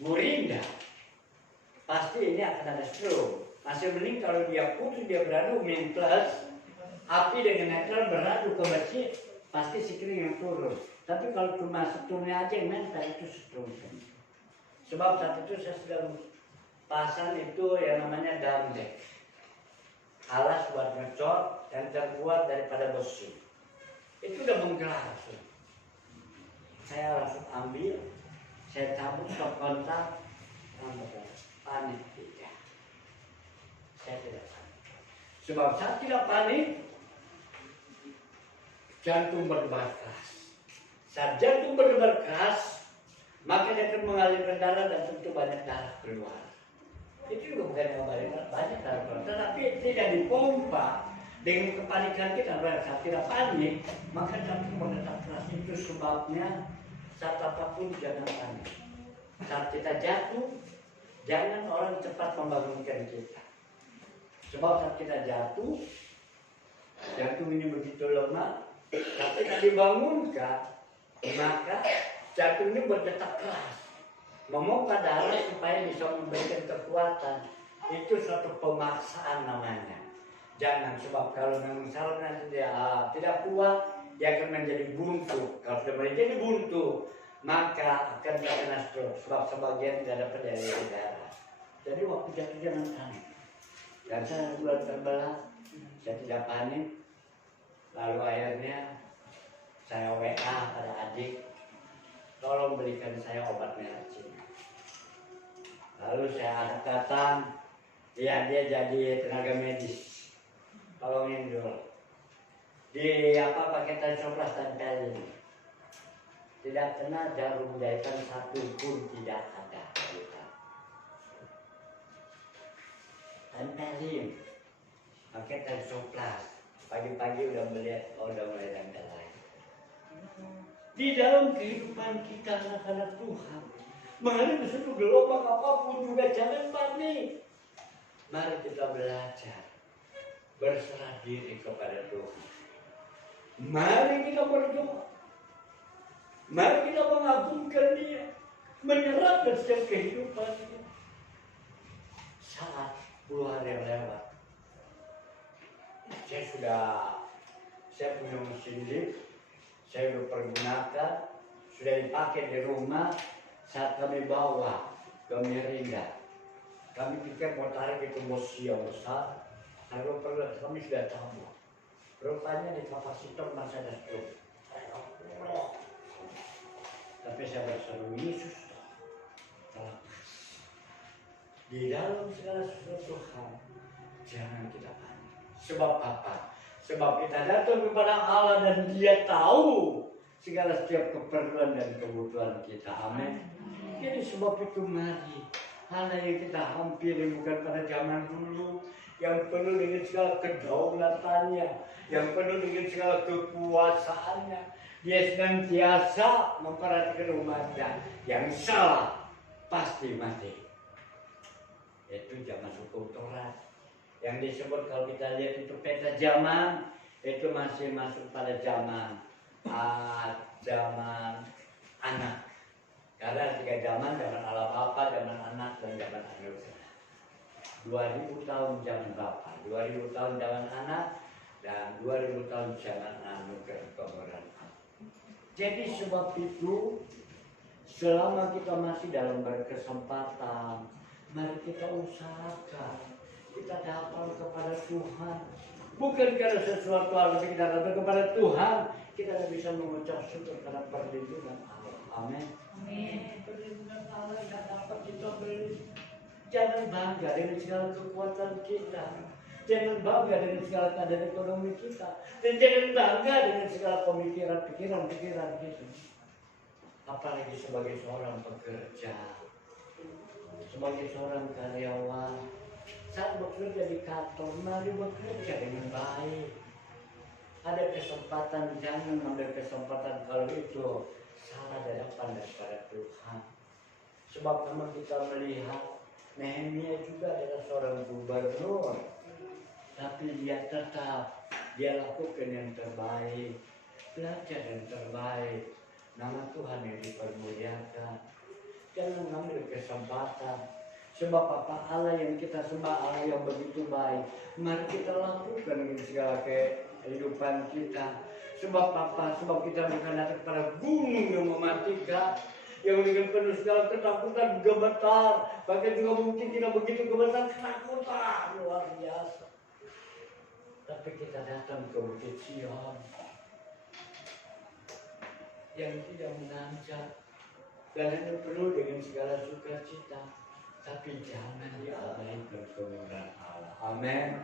gurih enggak, pasti ini akan ada stroke. Masih mending kalau dia putus, dia beradu min plus, api dengan netral beradu ke besi, pasti si kering yang turun. Tapi kalau cuma setrumnya aja yang mental itu setrum. Sebab saat itu saya sedang pasang itu yang namanya damdek, alas buat ngecor yang terbuat daripada besi. Itu udah menggelar. Saya langsung ambil, saya cabut stop kontak, panik tidak. Saya tidak panik. Sebab saya tidak panik, jantung berdebar keras. Saat jantung berdebar keras, maka dia akan mengalirkan darah dan tentu banyak darah keluar. Itu juga bukan yang banyak darah keluar, tetapi tidak dipompa. Dengan kepanikan kita, saat tidak panik, maka jantung berdebar keras. Itu sebabnya saat apapun jangan panik. Saat kita jatuh, jangan orang cepat membangunkan kita. Sebab saat kita jatuh, jantung ini begitu lemah, tapi tidak dibangunkan, maka jantung ini berdetak keras, memompa darah supaya bisa memberikan kekuatan. Itu suatu pemaksaan namanya. Jangan, sebab kalau misalnya nanti dia tidak kuat, dia akan menjadi buntu. Kalau sudah menjadi buntu, maka akan terkena stroke. Sebab sebagian tidak dapat dari darah. Jadi waktu jatuh jangan panik. Dan saya bulan terbelah, saya tidak panik. Lalu akhirnya saya WA pada adik, tolong belikan saya obat merah Cina. Lalu saya datang, ya dia jadi tenaga medis. Tolongin dulu. Di paketan soplas tempelin. Tidak kena jarum jahitan satu pun tidak ada. Tempelin. Paketan soplas. Pagi-pagi udah melihat, udah mulai tempel lagi. Di dalam kehidupan kita anak-anak Tuhan, menghadapi satu gelombang apapun juga jangan panik. Mari kita belajar berserah diri kepada Tuhan. Mari kita berdoa. Mari kita mengagungkan Dia, menyerahkan setiap kehidupan kita. Saat puluhan yang lewat, saya punya mesin lift, saya sudah pergunakan, sudah dipakai di rumah. Saat kami bawa ke Merinda, kami pikir mau tarik itu bos yang besar. Kalau perlu kami sudah tahu. Rupanya di kapasitor masih ada stroke. Tapi saya berseru, Yesus lepas. Di dalam segala sesuatu Tuhan, jangan kita panik. Sebab apa? Sebab kita datang kepada Allah dan Dia tahu segala setiap keperluan dan kebutuhan kita. Amin. Jadi sebab itu mari, hal yang kita hampiri bukan pada zaman dulu, yang penuh dengan segala kedaulatannya, yang penuh dengan segala kekuasaannya. Dia senantiasa memperhatikan umatnya. Yang salah pasti mati. Itu zaman hukum Taurat. Yang disebut kalau kita lihat itu peta zaman, itu masih masuk pada zaman anak. Karena tiga zaman Allah Bapa, zaman anak, dan zaman anugerah. 2000 tahun zaman Bapa, 2000 tahun zaman anak, dan 2000 tahun zaman anugerah kemuliaan. Jadi sebab itu, selama kita masih dalam berkesempatan, mari kita usahakan, kita datang kepada Tuhan. Bukan karena sesuatu hal, tapi kita datang kepada Tuhan, kita bisa mengucap syukur karena perlindungan Allah. Amin. Amin. Perlindungan Allah yang dapat kita beli. Jangan bangga dengan segala kekuatan kita. Jangan bangga dengan segala keadaan ekonomi kita. Dan jangan bangga dengan segala pikiran kita. Apalagi sebagai seorang pekerja, sebagai seorang karyawan. Saat bekerja di kantor, mari bekerja dengan baik. Ada kesempatan, jangan ambil kesempatan kalau itu salah daripada Tuhan. Sebab memang kita melihat Nehemia juga adalah seorang gubernur, tapi dia tetap dia lakukan yang terbaik, belajar yang terbaik. Nama Tuhan yang dipermuliakan. Jangan ambil kesempatan. Sebab apa Allah yang kita sembah, Allah yang begitu baik. Mari kita lakukan dengan segala kehidupan kita. Sebab apa? Sebab kita bukan datang kepada gunung yang mematikan, yang dengan penuh segala ketakutan gemetar. Bahkan juga mungkin tidak begitu gemetar, ketakutan luar biasa. Tapi kita datang ke Bukit Sion yang tidak menanjak dan hanya penuh dengan segala sukacita. Tapi jangan diabaikan kemurahan Allah. Amin.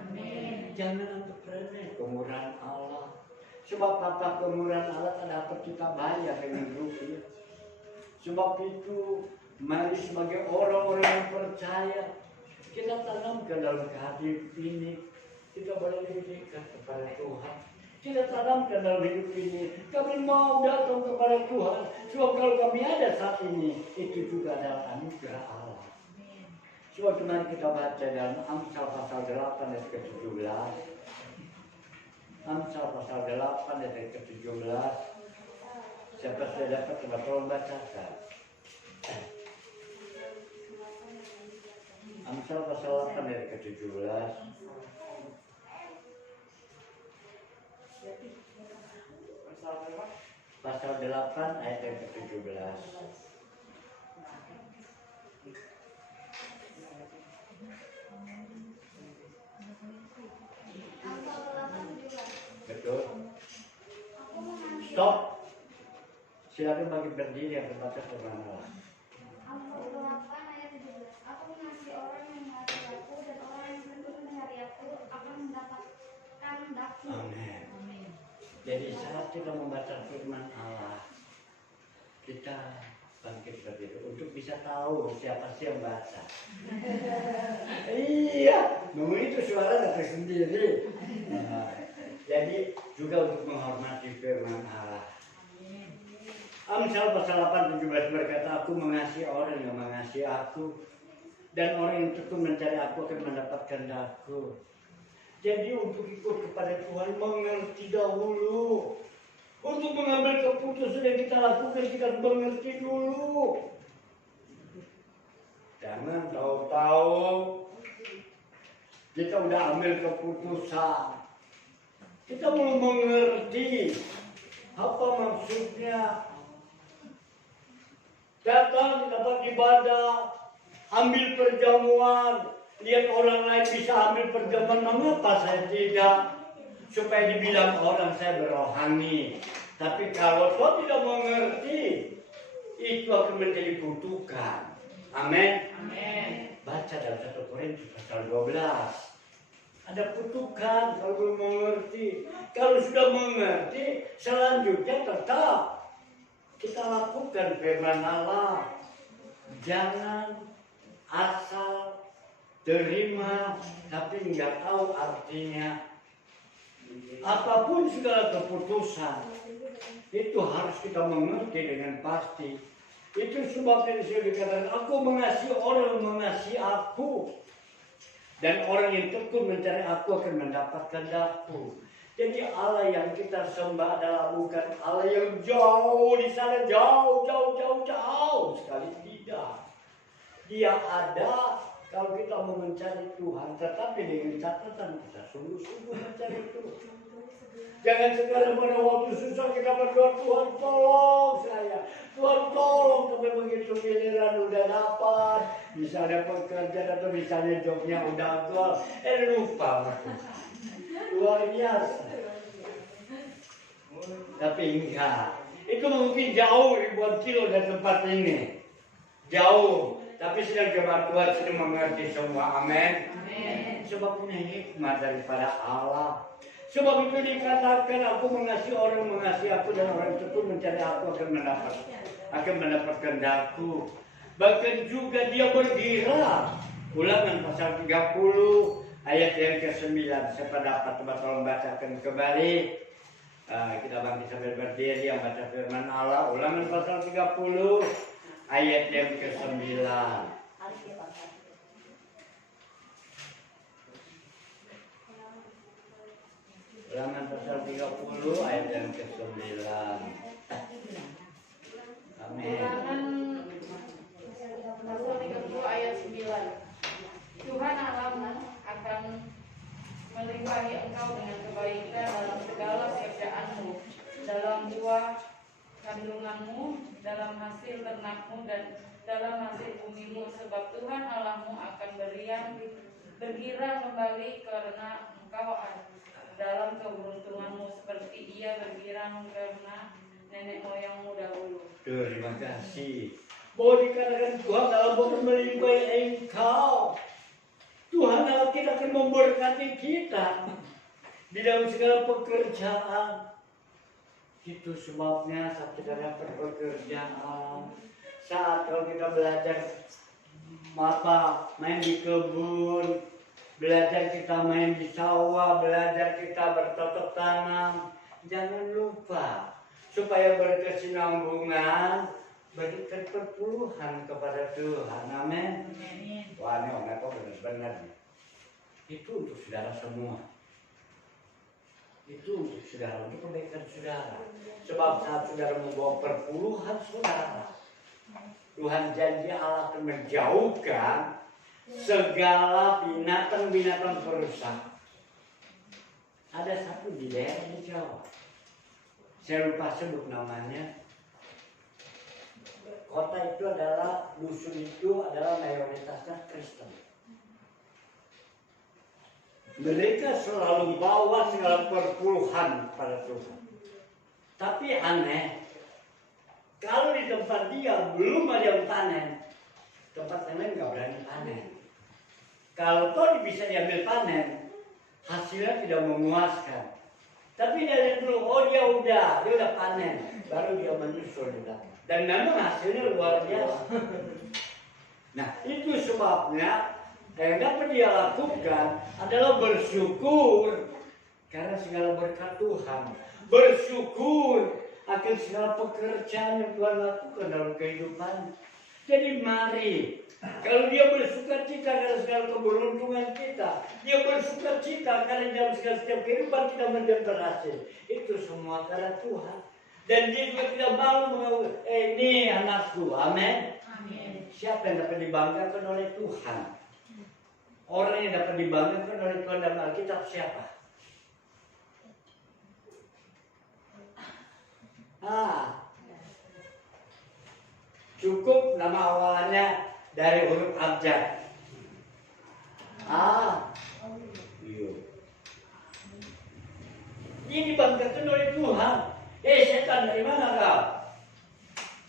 Jangan anggap remeh kemurahan Allah. Sebab apa? Kemurahan Allah tak dapat kita bayar dengan rupiah. Sebab itu mari sebagai orang-orang yang percaya kita tanamkan dalam hidup ini. Kita boleh lebih dekat kepada Tuhan. Kita tanamkan dalam hidup ini. Kami mau datang kepada Tuhan. Sebab kalau kami ada saat ini, itu juga adalah anugerah Allah. Sebab mari kita baca dalam Amsal pasal 8 ayat ke-17. Amsal pasal 8 ayat ke-17. Siapa sudah dapat coba tolong bacakan. Amsal pasal 8 ayat ke-17. Pasal 8 ayat yang ke-17. Betul. Stop. Silakan bagi berdiri yang berbaca firman Allah. Amsal 8 ayat 17. Aku mengasihi orang yang mengasihi aku dan orang yang tekun mencari aku akan mendapatkan daku. Amin. Jadi saat kita membaca firman Allah, kita bangkit berdiri untuk bisa tahu siapa sih yang baca. Iya, memang itu suara tersendiri. Jadi juga untuk menghormati firman Allah. Amsal pasal 8:17 berkata, aku mengasihi orang yang mengasihi aku, dan orang yang tekun mencari aku akan mendapatkan daku. Jadi untuk ikut kepada Tuhan mengerti dahulu. Untuk mengambil keputusan yang kita lakukan kita harus mengerti dulu. Jangan tahu-tahu kita udah ambil keputusan. Kita belum mengerti apa maksudnya. Datang di tempat ibadah, ambil perjamuan. Lihat orang lain bisa ambil perjamuan, mengapa saya tidak? Supaya dibilang orang saya berohani. Tapi kalau kau tidak mengerti, itu akan menjadi kutukan. Amin. Baca dalam 1 Korintus pasal 12. Ada kutukan kalau belum mengerti. Kalau sudah mengerti, selanjutnya tetap kita lakukan firman Allah. Jangan asal terima tapi nggak tahu artinya. Apapun segala keputusan itu harus kita mengerti dengan pasti. Itu sebabnya saya dikatakan aku mengasihi orang yang mengasihi aku, dan orang yang tekun mencari aku akan mendapatkan daku. Jadi Allah yang kita sembah adalah bukan Allah yang jauh di sana, jauh sekali, tidak. Dia ada kalau kita mau mencari Tuhan, tetapi dengan catatan kita sungguh-sungguh mencari Tuhan. Jangan sekarang pada waktu susah kita berdoa, Tuhan tolong saya, Tuhan tolong, tapi begitu giliran udah dapat, misalnya pekerjaan atau misalnya jobnya udah gol, lupa. Luar biasa. Tapi enggak, itu mungkin jauh ribuan kilo dari tempat ini, jauh. Tapi sedang jemaat Tuhan sudah mengerti semua, amin. Sebab punya hikmah daripada Allah. Sebab itu dikatakan aku mengasihi orang yang mengasihi aku, dan orang itu mencari aku akan mendapatkan daku. Bahkan juga dia bergirang. Ulangan pasal 30 ayat yang ke-9. Siapa dapat tolong bacakan kembali. Kita bangkit sambil berdiri yang baca firman Allah. Ulangan pasal 30 ayat yang ke-9. Ulangan pasal 30 ayat yang ke-9. Amin. Ulangan pasal 30 ayat 9. Tuhan Allahmu akan melimpahi engkau dengan kebaikan dalam segala pekerjaanmu, dalam buah kandunganmu, dalam hasil ternakmu, dan dalam hasil bumimu, sebab Tuhan Allahmu akan bergirang kembali karena engkau dalam keberuntunganmu, seperti Ia bergirang karena nenek moyangmu dahulu. Terima kasih. Bahwa dikatakan Tuhan dalam melimpahi engkau. Tuhan Allah kita akan memberkati kita di dalam segala pekerjaan. Itu sebabnya saat kita dapat pekerjaan, saat kalau kita belajar main di kebun, belajar kita main di sawah, belajar kita bercocok tanam, jangan lupa supaya berkesinambungan, berikan perpuluhan kepada Tuhan. Amin. Wah, ini orang kok benar-benar nih. Itu untuk saudara semua. Itu untuk saudara, untuk kebaikan saudara. Sebab saat saudara membawa perpuluhan saudara, Tuhan janji Allah akan menjauhkan segala binatang-binatang perusak. Ada satu di daerah di Jawa, saya lupa sebut namanya. Kota itu adalah, dusun itu adalah mayoritasnya Kristen. Mereka selalu bawa segala perpuluhan pada Tuhan. Tapi aneh, kalau di tempat dia belum ada yang panen, tempat yang lain nggak berani panen. Kalau toh bisa diambil panen, hasilnya tidak memuaskan. Tapi dari dulu, oh dia udah panen, baru dia menyusul di belakang. Dan memang hasilnya luar biasa. Nah, itu sebabnya yang dapat dia lakukan adalah bersyukur karena segala berkat Tuhan. Bersyukur akan segala pekerjaan yang Tuhan lakukan dalam kehidupan. Jadi mari, kalau dia bersuka cita karena segala keberuntungan kita, dia bersuka cita karena dalam segala setiap kehidupan kita menjadi berhasil, itu semua karena Tuhan. Dan dia juga tidak malu mengatakan, ini anakku, amin. Siapa yang dapat dibanggakan oleh Tuhan? Orang yang dapat dibanggakan oleh Tuhan dalam Alkitab siapa? Cukup nama awalannya dari huruf abjad. Iya. Dia dibanggakan oleh Tuhan. Setan dari mana kau?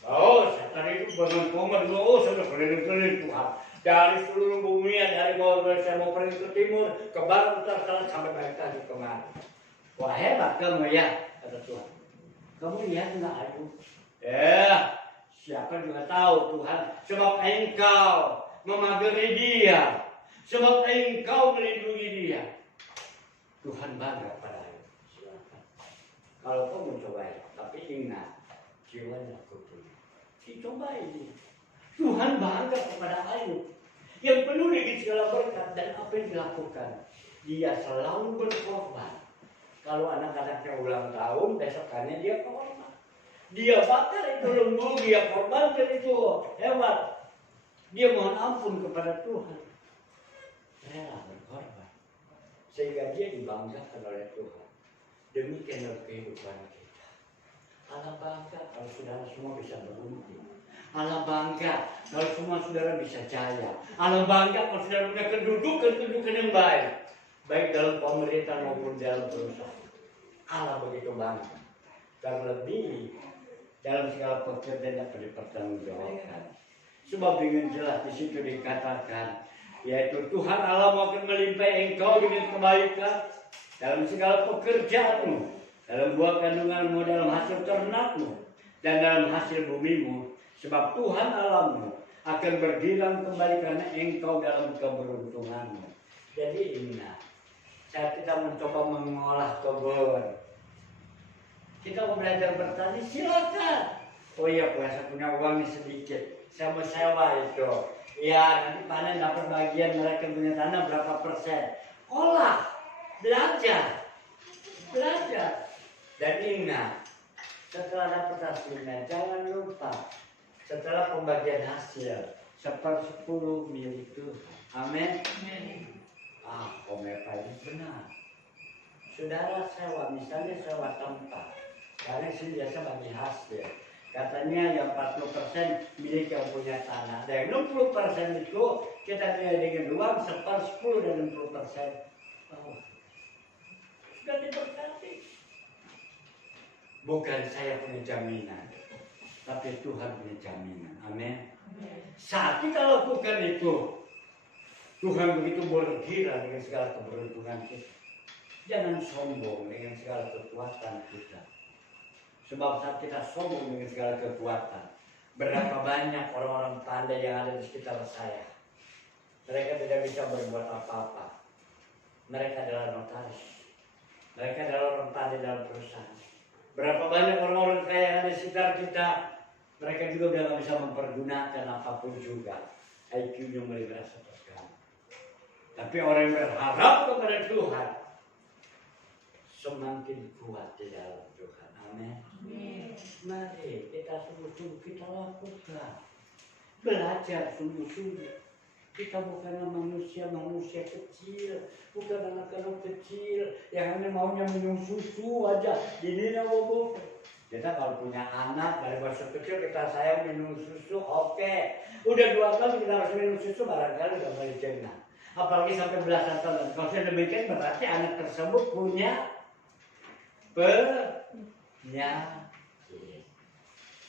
Oh, setan itu bangun dulu. Sudah keliling-keliling Tuhan. Dari seluruh bumi, dari bawah saya mau pergi ke timur, ke barat, utara, selatan, sampai balik lagi kemari. Wah, hebat kamu ya, kata Tuhan. Kamu lihat nggak aku? Siapa juga tahu Tuhan. Sebab engkau memagari dia. Sebab engkau melindungi dia. Tuhan bangga pada Ayub. Silakan. Kalau kamu cobain, tapi ingat, jiwanya kudus. Dicobain. Tuhan bangga kepada Ayub. Yang penuh dengan segala berkat dan apa yang dilakukan. Dia selalu berkorban. Kalau anak-anaknya ulang tahun, besokannya dia korban. Dia bakar itu lembu, dia korbankan itu. Hebat. Dia mohon ampun kepada Tuhan. Rela berkorban. Sehingga dia dibanggakan oleh Tuhan. Demikian dalam kehidupan kita. Allah bangga kalau saudara semua bisa beruntung. Allah bangga kalau semua saudara bisa jaya. Allah bangga kalau saudara punya kedudukan yang baik. Baik dalam pemerintah maupun dalam perusahaan. Allah begitu bangga. Terlebih dalam segala pekerjaan dapat dipertanggungjawabkan. Sebab dengan jelas di situ dikatakan, yaitu Tuhan Allah akan melimpahi engkau dengan kebaikan dalam segala pekerjaanmu, dalam buah kandunganmu, dalam hasil ternakmu, dan dalam hasil bumimu. Sebab Tuhan Allahmu akan bergirang kembali karena engkau dalam keberuntunganmu. Jadi ingat, saat kita mencoba mengolah kebun, kita mau belajar bertani, silakan. Oh iya, puasa punya uang sedikit. saya mau sewa itu. Ya nanti panen dapat bagian mereka punya tanah berapa persen. Olah, belajar. Dan ingat, setelah dapat hasilnya jangan lupa setelah pembagian hasil 1/10 milik Tuhan. Amin. Komepa ini benar. Saudara sewa, misalnya sewa tempat, karena sih biasa bagi hasil. Katanya yang 40% milik yang punya tanah. Dan 60% itu kita nilai dengan uang 1/10 dan 60%. Sudah diberkati. Bukan saya punya jaminan, tapi Tuhan punya jaminan. Amin. Saat kita lakukan itu, Tuhan begitu bergirang dengan segala keberuntungan kita. Jangan sombong dengan segala kekuatan kita. Sebab saat kita sombong dengan segala kekuatan, berapa banyak orang-orang pandai yang ada di sekitar saya. Mereka tidak bisa berbuat apa-apa. Mereka adalah notaris. Mereka adalah orang pandai dalam perusahaan. Berapa banyak orang-orang kaya yang ada di sekitar kita. Mereka juga sudah tidak bisa mempergunakan apapun juga. IQ-nya mulai berasa terganggu. Tapi orang yang berharap kepada Tuhan semakin kuat di dalam Tuhan. Amin. Mari kita sungguh-sungguh kita lakukan. Belajar sungguh-sungguh. Kita bukanlah manusia kecil, bukan anak-anak kecil yang hanya maunya minum susu aja. Ini bobo. Kita kalau punya anak dari masa kecil kita sayang minum susu, oke. Udah 2 tahun kita harus minum susu, barangkali udah mulai jenuh. Apalagi sampai belasan tahun. Kalau sudah demikian berarti anak tersebut punya penyakit.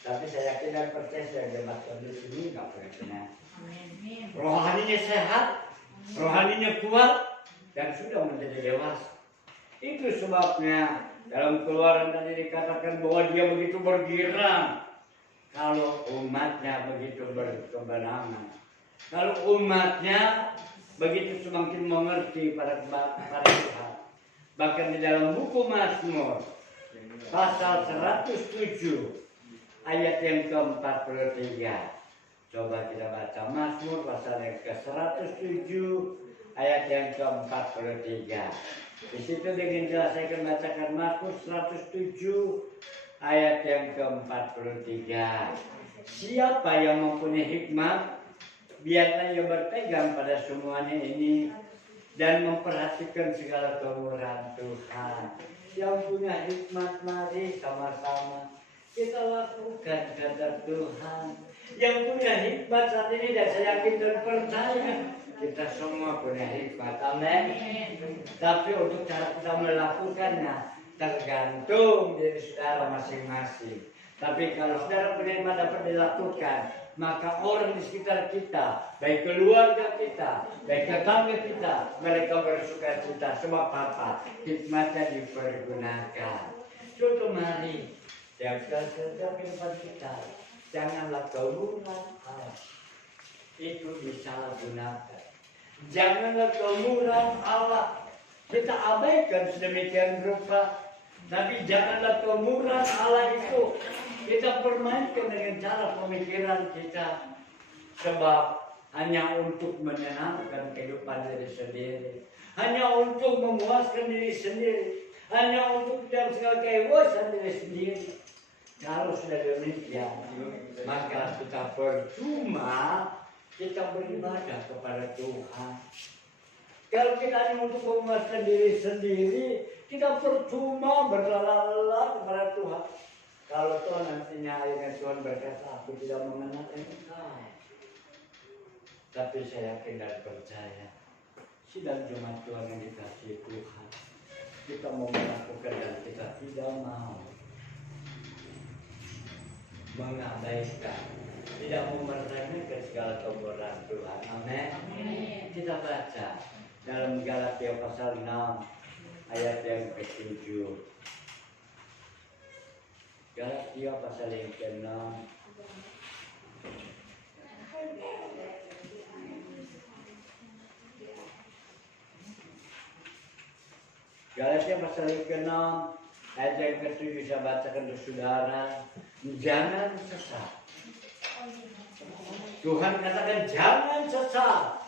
Tapi saya yakin dan percaya saya jemaat di sini nggak punya penyakit. Rohaninya sehat, rohaninya kuat, dan sudah menjadi dewasa. Itu sebabnya dalam Keluaran tadi dikatakan bahwa dia begitu bergirang kalau umatnya begitu berkebenangan. Kalau umatnya begitu semakin mengerti pada Tuhan. Bahkan di dalam buku Mazmur pasal 107 ayat yang ke-43. Coba kita baca Mazmur pasal yang ke-107 ayat yang ke-43. Di situ dengan jelas saya akan bacakan Mazmur 107 ayat yang ke-43. Siapa yang mempunyai hikmat, biarlah ia berpegang pada semuanya ini dan memperhatikan segala kemurahan Tuhan. Yang punya hikmat, mari sama-sama kita lakukan kata Tuhan. Yang punya hikmat saat ini, dan saya yakin dan percaya kita semua punya hikmat. Amin. Tapi untuk cara kita melakukannya tergantung dari saudara masing-masing. Tapi kalau saudara punya hikmat dapat dilakukan, maka orang di sekitar kita, baik keluarga kita, baik tetangga kita, mereka bersuka cita. Sebab apa? Hikmatnya dipergunakan. Contoh mari, setiap kehidupan kita, janganlah kemurahan Allah itu disalahgunakan. Janganlah kemurahan Allah kita abaikan sedemikian rupa. Tapi janganlah kemurahan Allah itu kita permainkan dengan cara pemikiran kita. Sebab hanya untuk menyenangkan kehidupan diri sendiri, hanya untuk memuaskan diri sendiri, hanya untuk dalam segala keegoisan diri sendiri. Kalau sudah demikian, maka kita percuma kita beribadah kepada Tuhan. Kalau kita hanya untuk memuaskan diri sendiri, kita percuma berlalah kepada Tuhan. Kalau Tuhan nantinya ayat Tuhan berkata, aku tidak mengenal engkau. Tapi saya yakin dan percaya, sidang jemaat Tuhan yang dikasihi Tuhan, kita mau melakukan dan kita tidak mau mengabaikan, tidak mau meremehkan segala kemurahan Tuhan. Amin. Kita baca dalam Galatia pasal 6 ayat yang ke-7. Galatia pasal yang ke-6 Galatia pasal yang ke-6 ayat yang ke-7 saya bacakan untuk saudara. Jangan sesat. Tuhan katakan jangan sesat.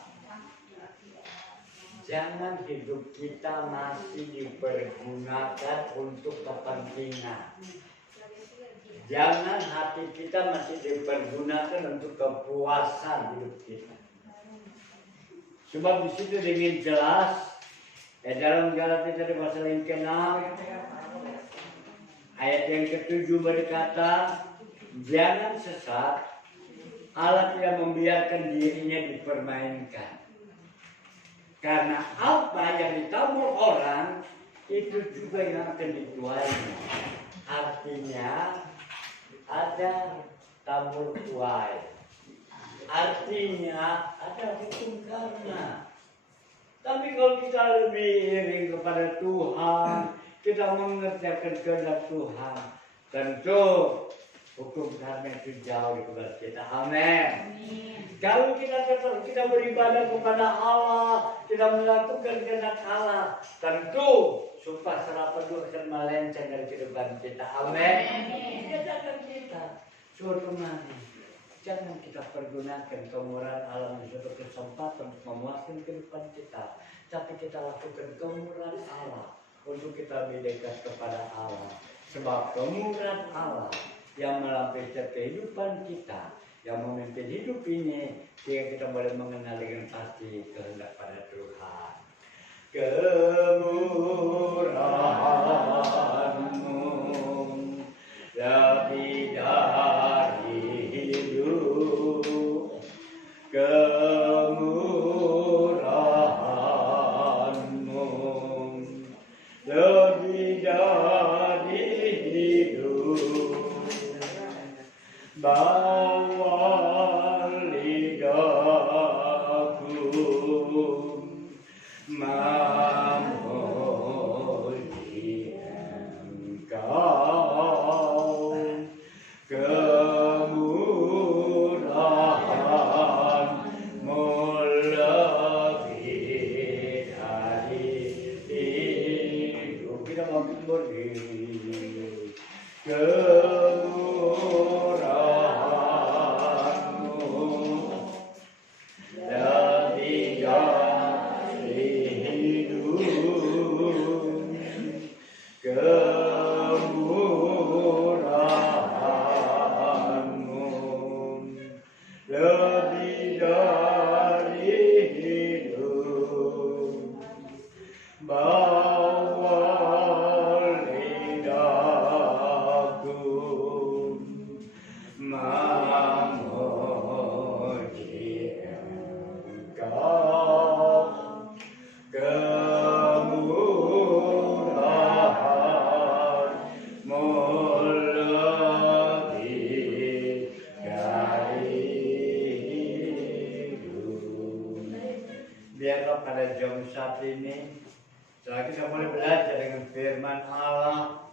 Jangan hidup kita masih dipergunakan untuk kepentingan. Jangan hati kita masih dipergunakan untuk kepuasan hidup kita. Sebab di situ dengan jelas dalam Galatia pasal yang ke-6 ayat yang ke-7 berkata, jangan sesat, Allah tidak membiarkan dirinya dipermainkan. Karena apa yang ditabur orang itu juga yang akan dituainya. Artinya ada tabur tuai. Artinya ada hukum karma. Tapi kalau kita lebih iring kepada Tuhan, kita mengerjakan kehendak Tuhan, tentu hukum karma itu jauh di kepada kita. Amin. Kalau kita beribadah kepada Allah, kita melakukan kehendak Allah, tentu sumpah serapah itu akan melenceng dari kehidupan kita. Amin. Jangan kita suatu mani. Jangan kita pergunakan kemurahan Allah menjadi suatu kesempatan untuk memuaskan kehidupan kita. Tapi kita lakukan kemurahan Allah untuk kita lebih dekat kepada Allah. Sebab kemurahan Allah yang melampaui kehidupan kita, yang memimpin hidup ini, sehingga kita boleh mengenal dengan pasti kehendak pada Tuhan. Kemurahan-Mu lebih dari hidup, kemurahan-Mu lebih dari hidup. Bawa lidahku memuji Engkau, kemurahan-Mu lebih dari hidup. Kita mau berdiri. Lebih dari hidup, bawa lidahku memuji Engkau, kemurahan-Mu lebih dari hidup. Biarlah pada jam saat ini, setelah kita boleh belajar dengan firman Allah,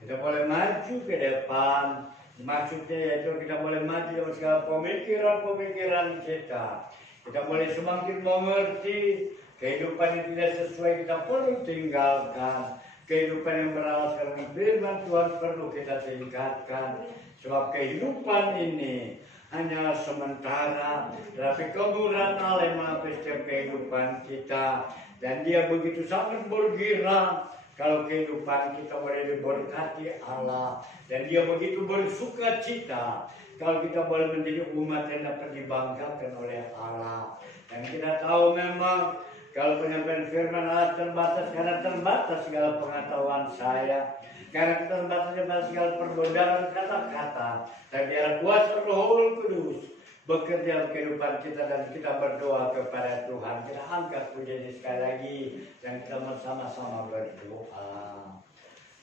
kita boleh maju ke depan. Maksudnya yaitu kita boleh maju dalam segala pemikiran-pemikiran kita. Kita boleh semakin mengerti kehidupan yang tidak sesuai kita perlu tinggalkan. Kehidupan yang beralaskan dengan firman Tuhan perlu kita tingkatkan. Sebab kehidupan ini hanyalah sementara, tetapi kemurahan Allah yang melampaui setiap kehidupan kita. Dan Dia begitu sangat bergirang kalau kehidupan kita boleh diberkati Allah. Dan Dia begitu bersuka cita kalau kita boleh menjadi umat yang dapat dibanggakan oleh Allah. Dan kita tahu memang kalau penyampaian firman Allah terbatas, karena terbatas segala pengetahuan saya, karena terbatas segala perbodaran kata-kata. Dan biar kuasa Roh Kudus bekerja dalam kehidupan kita, dan kita berdoa kepada Tuhan. Kita angkat pujian sekali lagi dan kita bersama-sama berdoa.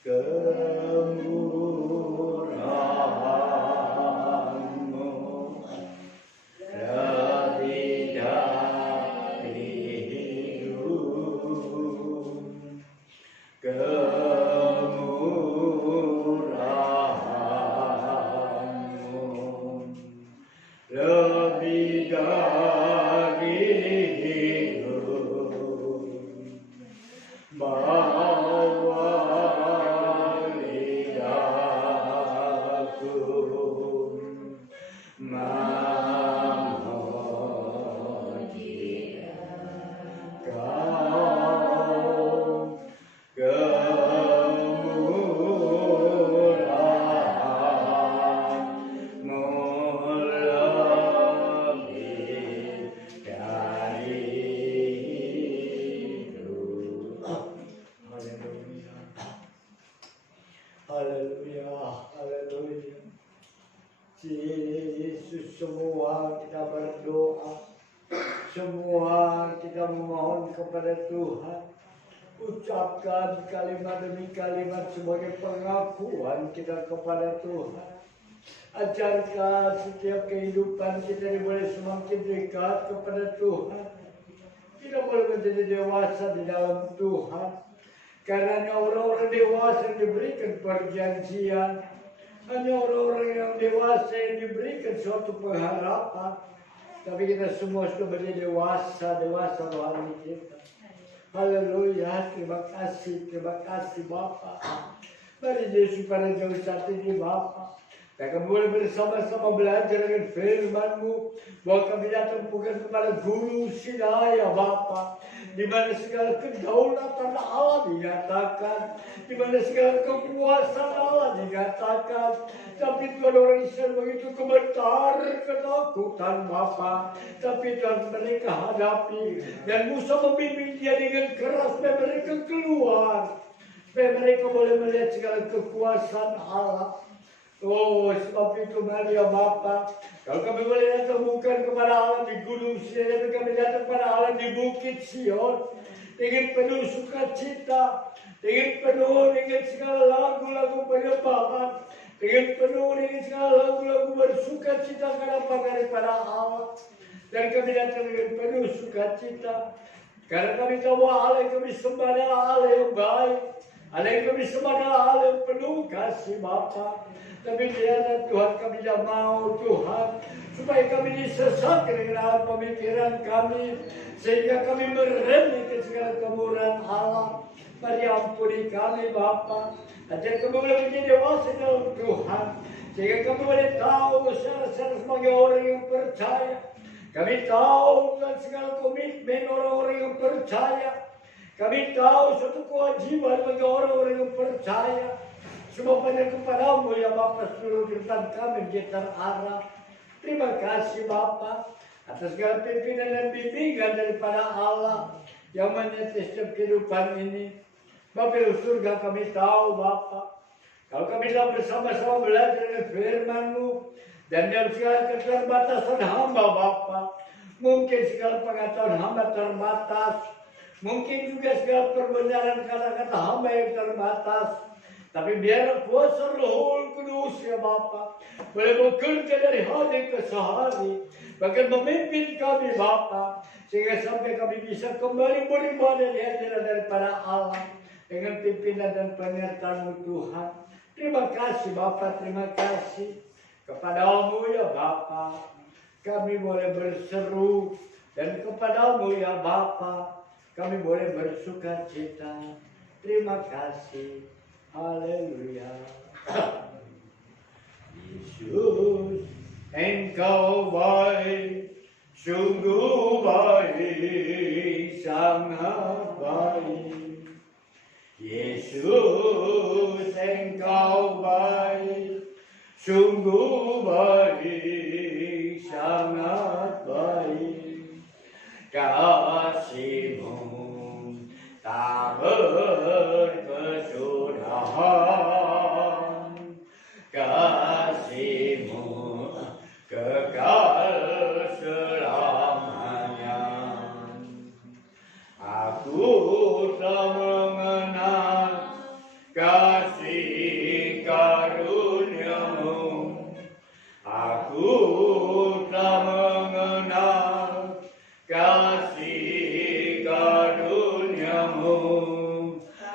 Kemurahan-Mu lebih dari hidup, kemurahan-Mu lebih dari hidup, bawa lidah Haleluya. Yesus, semua kita berdoa, semua kita memohon kepada Tuhan. Ucapkan kalimat demi kalimat sebagai pengakuan kita kepada Tuhan. Ajarkan setiap kehidupan kita boleh semakin dekat kepada Tuhan. Kita boleh menjadi dewasa di dalam Tuhan. Karena orang-orang dewasa yang diberikan perjanjian. Hanya orang-orang yang dewasa yang diberikan suatu pengharapan. Tapi kita semua sudah menjadi dewasa rohani kita. Haleluya, terima kasih Bapa. Mari Yesus pada jauh saat ini Bapa. Dan kami boleh bersama-sama belajar dengan firman-Mu. Bahwa kami datang bukan kepada guru Sinaya Bapa. Di mana segala kedaulatan Allah dinyatakan. Di mana segala kekuasaan Allah dinyatakan. Tapi Tuhan orang Israel begitu gemetar ketakutan Bapa. Tapi Tuhan mereka hadapi. Dan Musa membimbing dia dengan keras. Dan mereka keluar. Supaya mereka boleh melihat segala kekuasaan Allah. Oh, sebab itu mari ya Bapa. Kalau kami boleh datang bukan kepada Allah di Gunung Sion, tapi kami datang kepada Allah di Bukit Sion. Dengan penuh sukacita, dengan penuh dengan segala lagu-lagu penyembahan, dengan penuh dengan segala lagu-lagu bersukacita daripada Allah. Dan kami datang dengan penuh sukacita. Karena kami tahu Allah yang kami sembah adalah Allah yang baik. Allah yang kami sembah adalah Allah yang penuh kasih Bapa. Tapi biarlah Tuhan kami tidak mau Tuhan supaya kami disesatkan dengan alam pemikiran kami sehingga kami meremehkan segala kemurahan Allah. Mari ampuni kami Bapa. Ajar kami boleh menjadi dewasa dalam Tuhan sehingga kami boleh tahu secara sebagai orang yang percaya. Kami tahu dengan segala komitmen orang-orang yang percaya. Kami tahu suatu kewajiban bagi orang-orang yang percaya. Sebab hanya kepadamu ya Bapa seluruh kehidupan kami dia terarah. Terima kasih Bapa atas segala pimpinan dan bimbingan daripada Allah yang menetes setiap kehidupan ini. Bapa di surga kami tahu Bapa. Kalau kami telah bersama-sama belajar dengan firman-Mu dan dalam segala keterbatasan hamba Bapa. Mungkin segala pengetahuan hamba terbatas. Mungkin juga segala perbenaran kata-kata hamba yang terbatas. Tapi biar kuasa Roh Kudus ya Bapa boleh bekerja dari hari ke sehari, bahkan memimpin kami Bapa sehingga sampai kami bisa kembali beribadah di hadirat daripada Allah dengan pimpinan dan penyertaan-Mu Tuhan. Terima kasih Bapa, terima kasih kepadamu ya Bapa. Kami boleh berseru dan kepadamu ya Bapa kami boleh bersukacita. Terima kasih. Haleluya. Yesus, Engkau baik, sungguh baik, sangat baik. Yesus, Engkau baik, sungguh baik, sangat baik. Kasih-Mu tak berkesudahan, kasih-Mu kekal selamanya. Aku telah mengenal kasih karunia-Mu. Aku telah mengenal kasih karunia-Mu.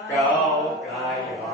Kau kaya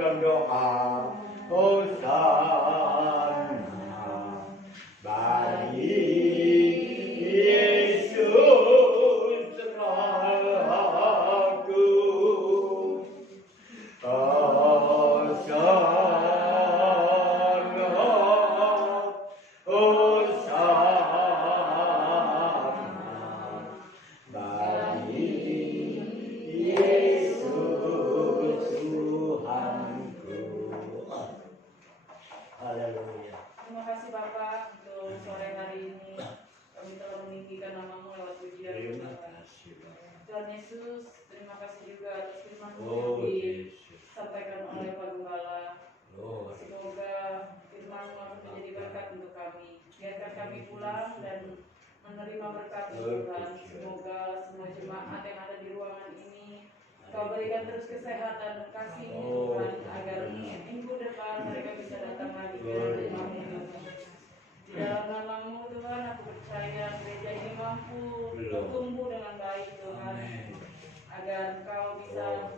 berdoa, Hosana bagi Yesus Rahaku. Hosana, Hosana bagi Yesus Tuhanku. Haleluya. Terima kasih Bapak untuk sore hari ini. Kami telah meninggikan nama-Mu lewat pujian. Terima kasih Bapak. Tuhan Yesus, terima kasih juga atas firman-Mu Oh yang Yesus. disampaikan oleh Pak Gembala. Lord. Semoga firman-Mu akan menjadi berkat untuk kami. Biarkan kami pulang dan menerima berkat Tuhan. Semoga semua jemaat yang ada di ruangan ini Kau berikan terus kesehatan dan kasih-Mu Tuhan, agar minggu depan mereka bisa datang lagi ke rumah-Mu. Di dalam nama-Mu Tuhan, aku percaya gereja ini mampu bertumbuh dengan baik Tuhan, agar Kau bisa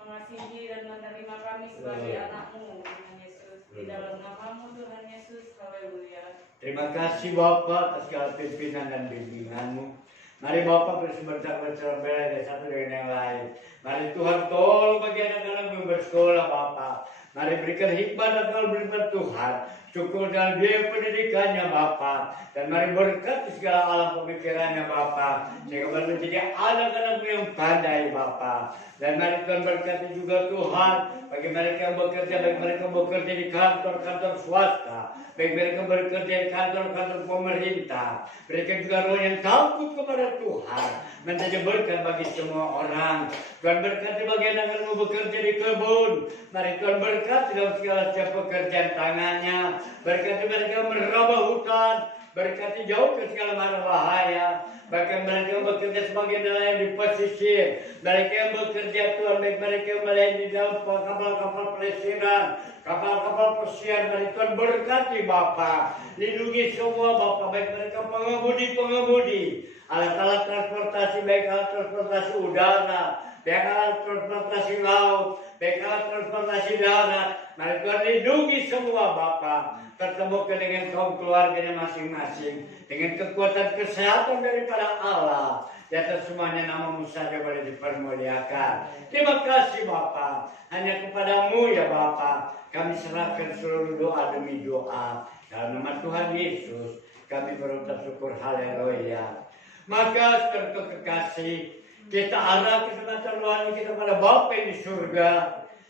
mengasihi dan menerima kami sebagai anak-Mu Tuhan Yesus. Di dalam nama-Mu Tuhan Yesus, haleluya. Terima kasih Bapak atas segala pimpinan dan bimbingan-Mu. Mari Bapak bersebentar-bentar beda satu dengan yang lain. Mari Tuhan tolong bagi anak-anak yang bersekolah Bapak. Mari berikan hikmat dan kalau berikan Tuhan. Cukup dengan biaya pendidikannya Bapak. Dan mari berkati segala alam pemikirannya Bapak. Sehingga menjadi anak-anak yang pandai Bapak. Dan mari Tuhan berkati juga Tuhan. Bagi mereka yang bekerja, bagi mereka yang bekerja di kantor-kantor swasta. Baik mereka bekerja di kantor-kantor pemerintah. Mereka juga roh yang takut kepada Tuhan. Menjadi berkat bagi semua orang. Tuhan berkati bagi anak-anakmu bekerja di kebun. Mari Tuhan berkati dalam segala setiap pekerjaan tangannya. Berkati mereka meraba hutan. Berkati jauh ke segala mara bahaya. Bahkan mereka yang bekerja sebagai nelayan di pesisir. Mereka yang bekerja Tuhan, baik mereka yang melayani di dalam kapal-kapal pelesiran, kapal-kapal pesiar. Mari Tuhan berkati Bapak. Lindungi semua Bapak, baik mereka pengemudi-pengemudi. Alat-alat transportasi, baik alat transportasi udara, baik alat transportasi laut, baik alat transportasi darat. Mari Tuhan lindungi semua Bapak. Pertemukan dengan kaum keluarganya masing-masing. Dengan kekuatan kesehatan daripada Allah. Di atas semuanya nama-Mu saja boleh dipermuliakan. Terima kasih Bapak. Hanya kepadamu ya Bapak. Kami serahkan seluruh doa demi doa. Dalam nama Tuhan Yesus. Kami berucap syukur. Haleluya. Maka saudara kekasih. Kita arah kesempatan rohani kita pada Bapa yang di surga.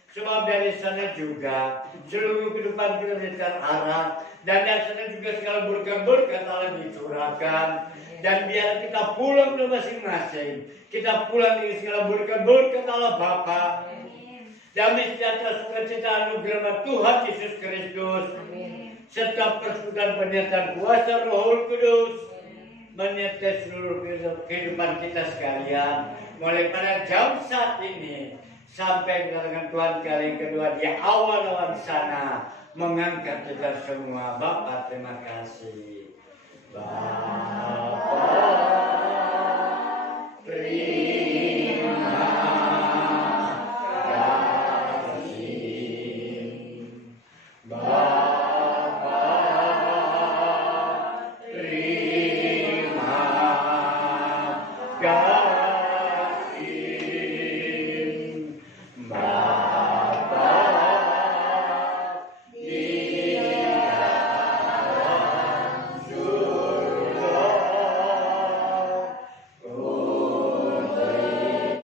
Sebab dari sana juga seluruh kehidupan kita terarah. Dan dari sana juga segala berkat-berkat Allah dicurahkan. Dan biar kita pulang ke masing-masing. Kita pulang dengan segala berkat-berkat Allah Bapa. Damai sejahtera sukacita anugerah Tuhan Yesus Kristus. Serta persekutuan penyertaan kuasa Roh Kudus. Menyertai seluruh kehidupan kita sekalian. Mulai pada jam saat ini. Sampai kedatangan Tuhan kali yang kedua di awal-awal sana. Mengangkat kita semua. Bapak terima kasih. Bapak.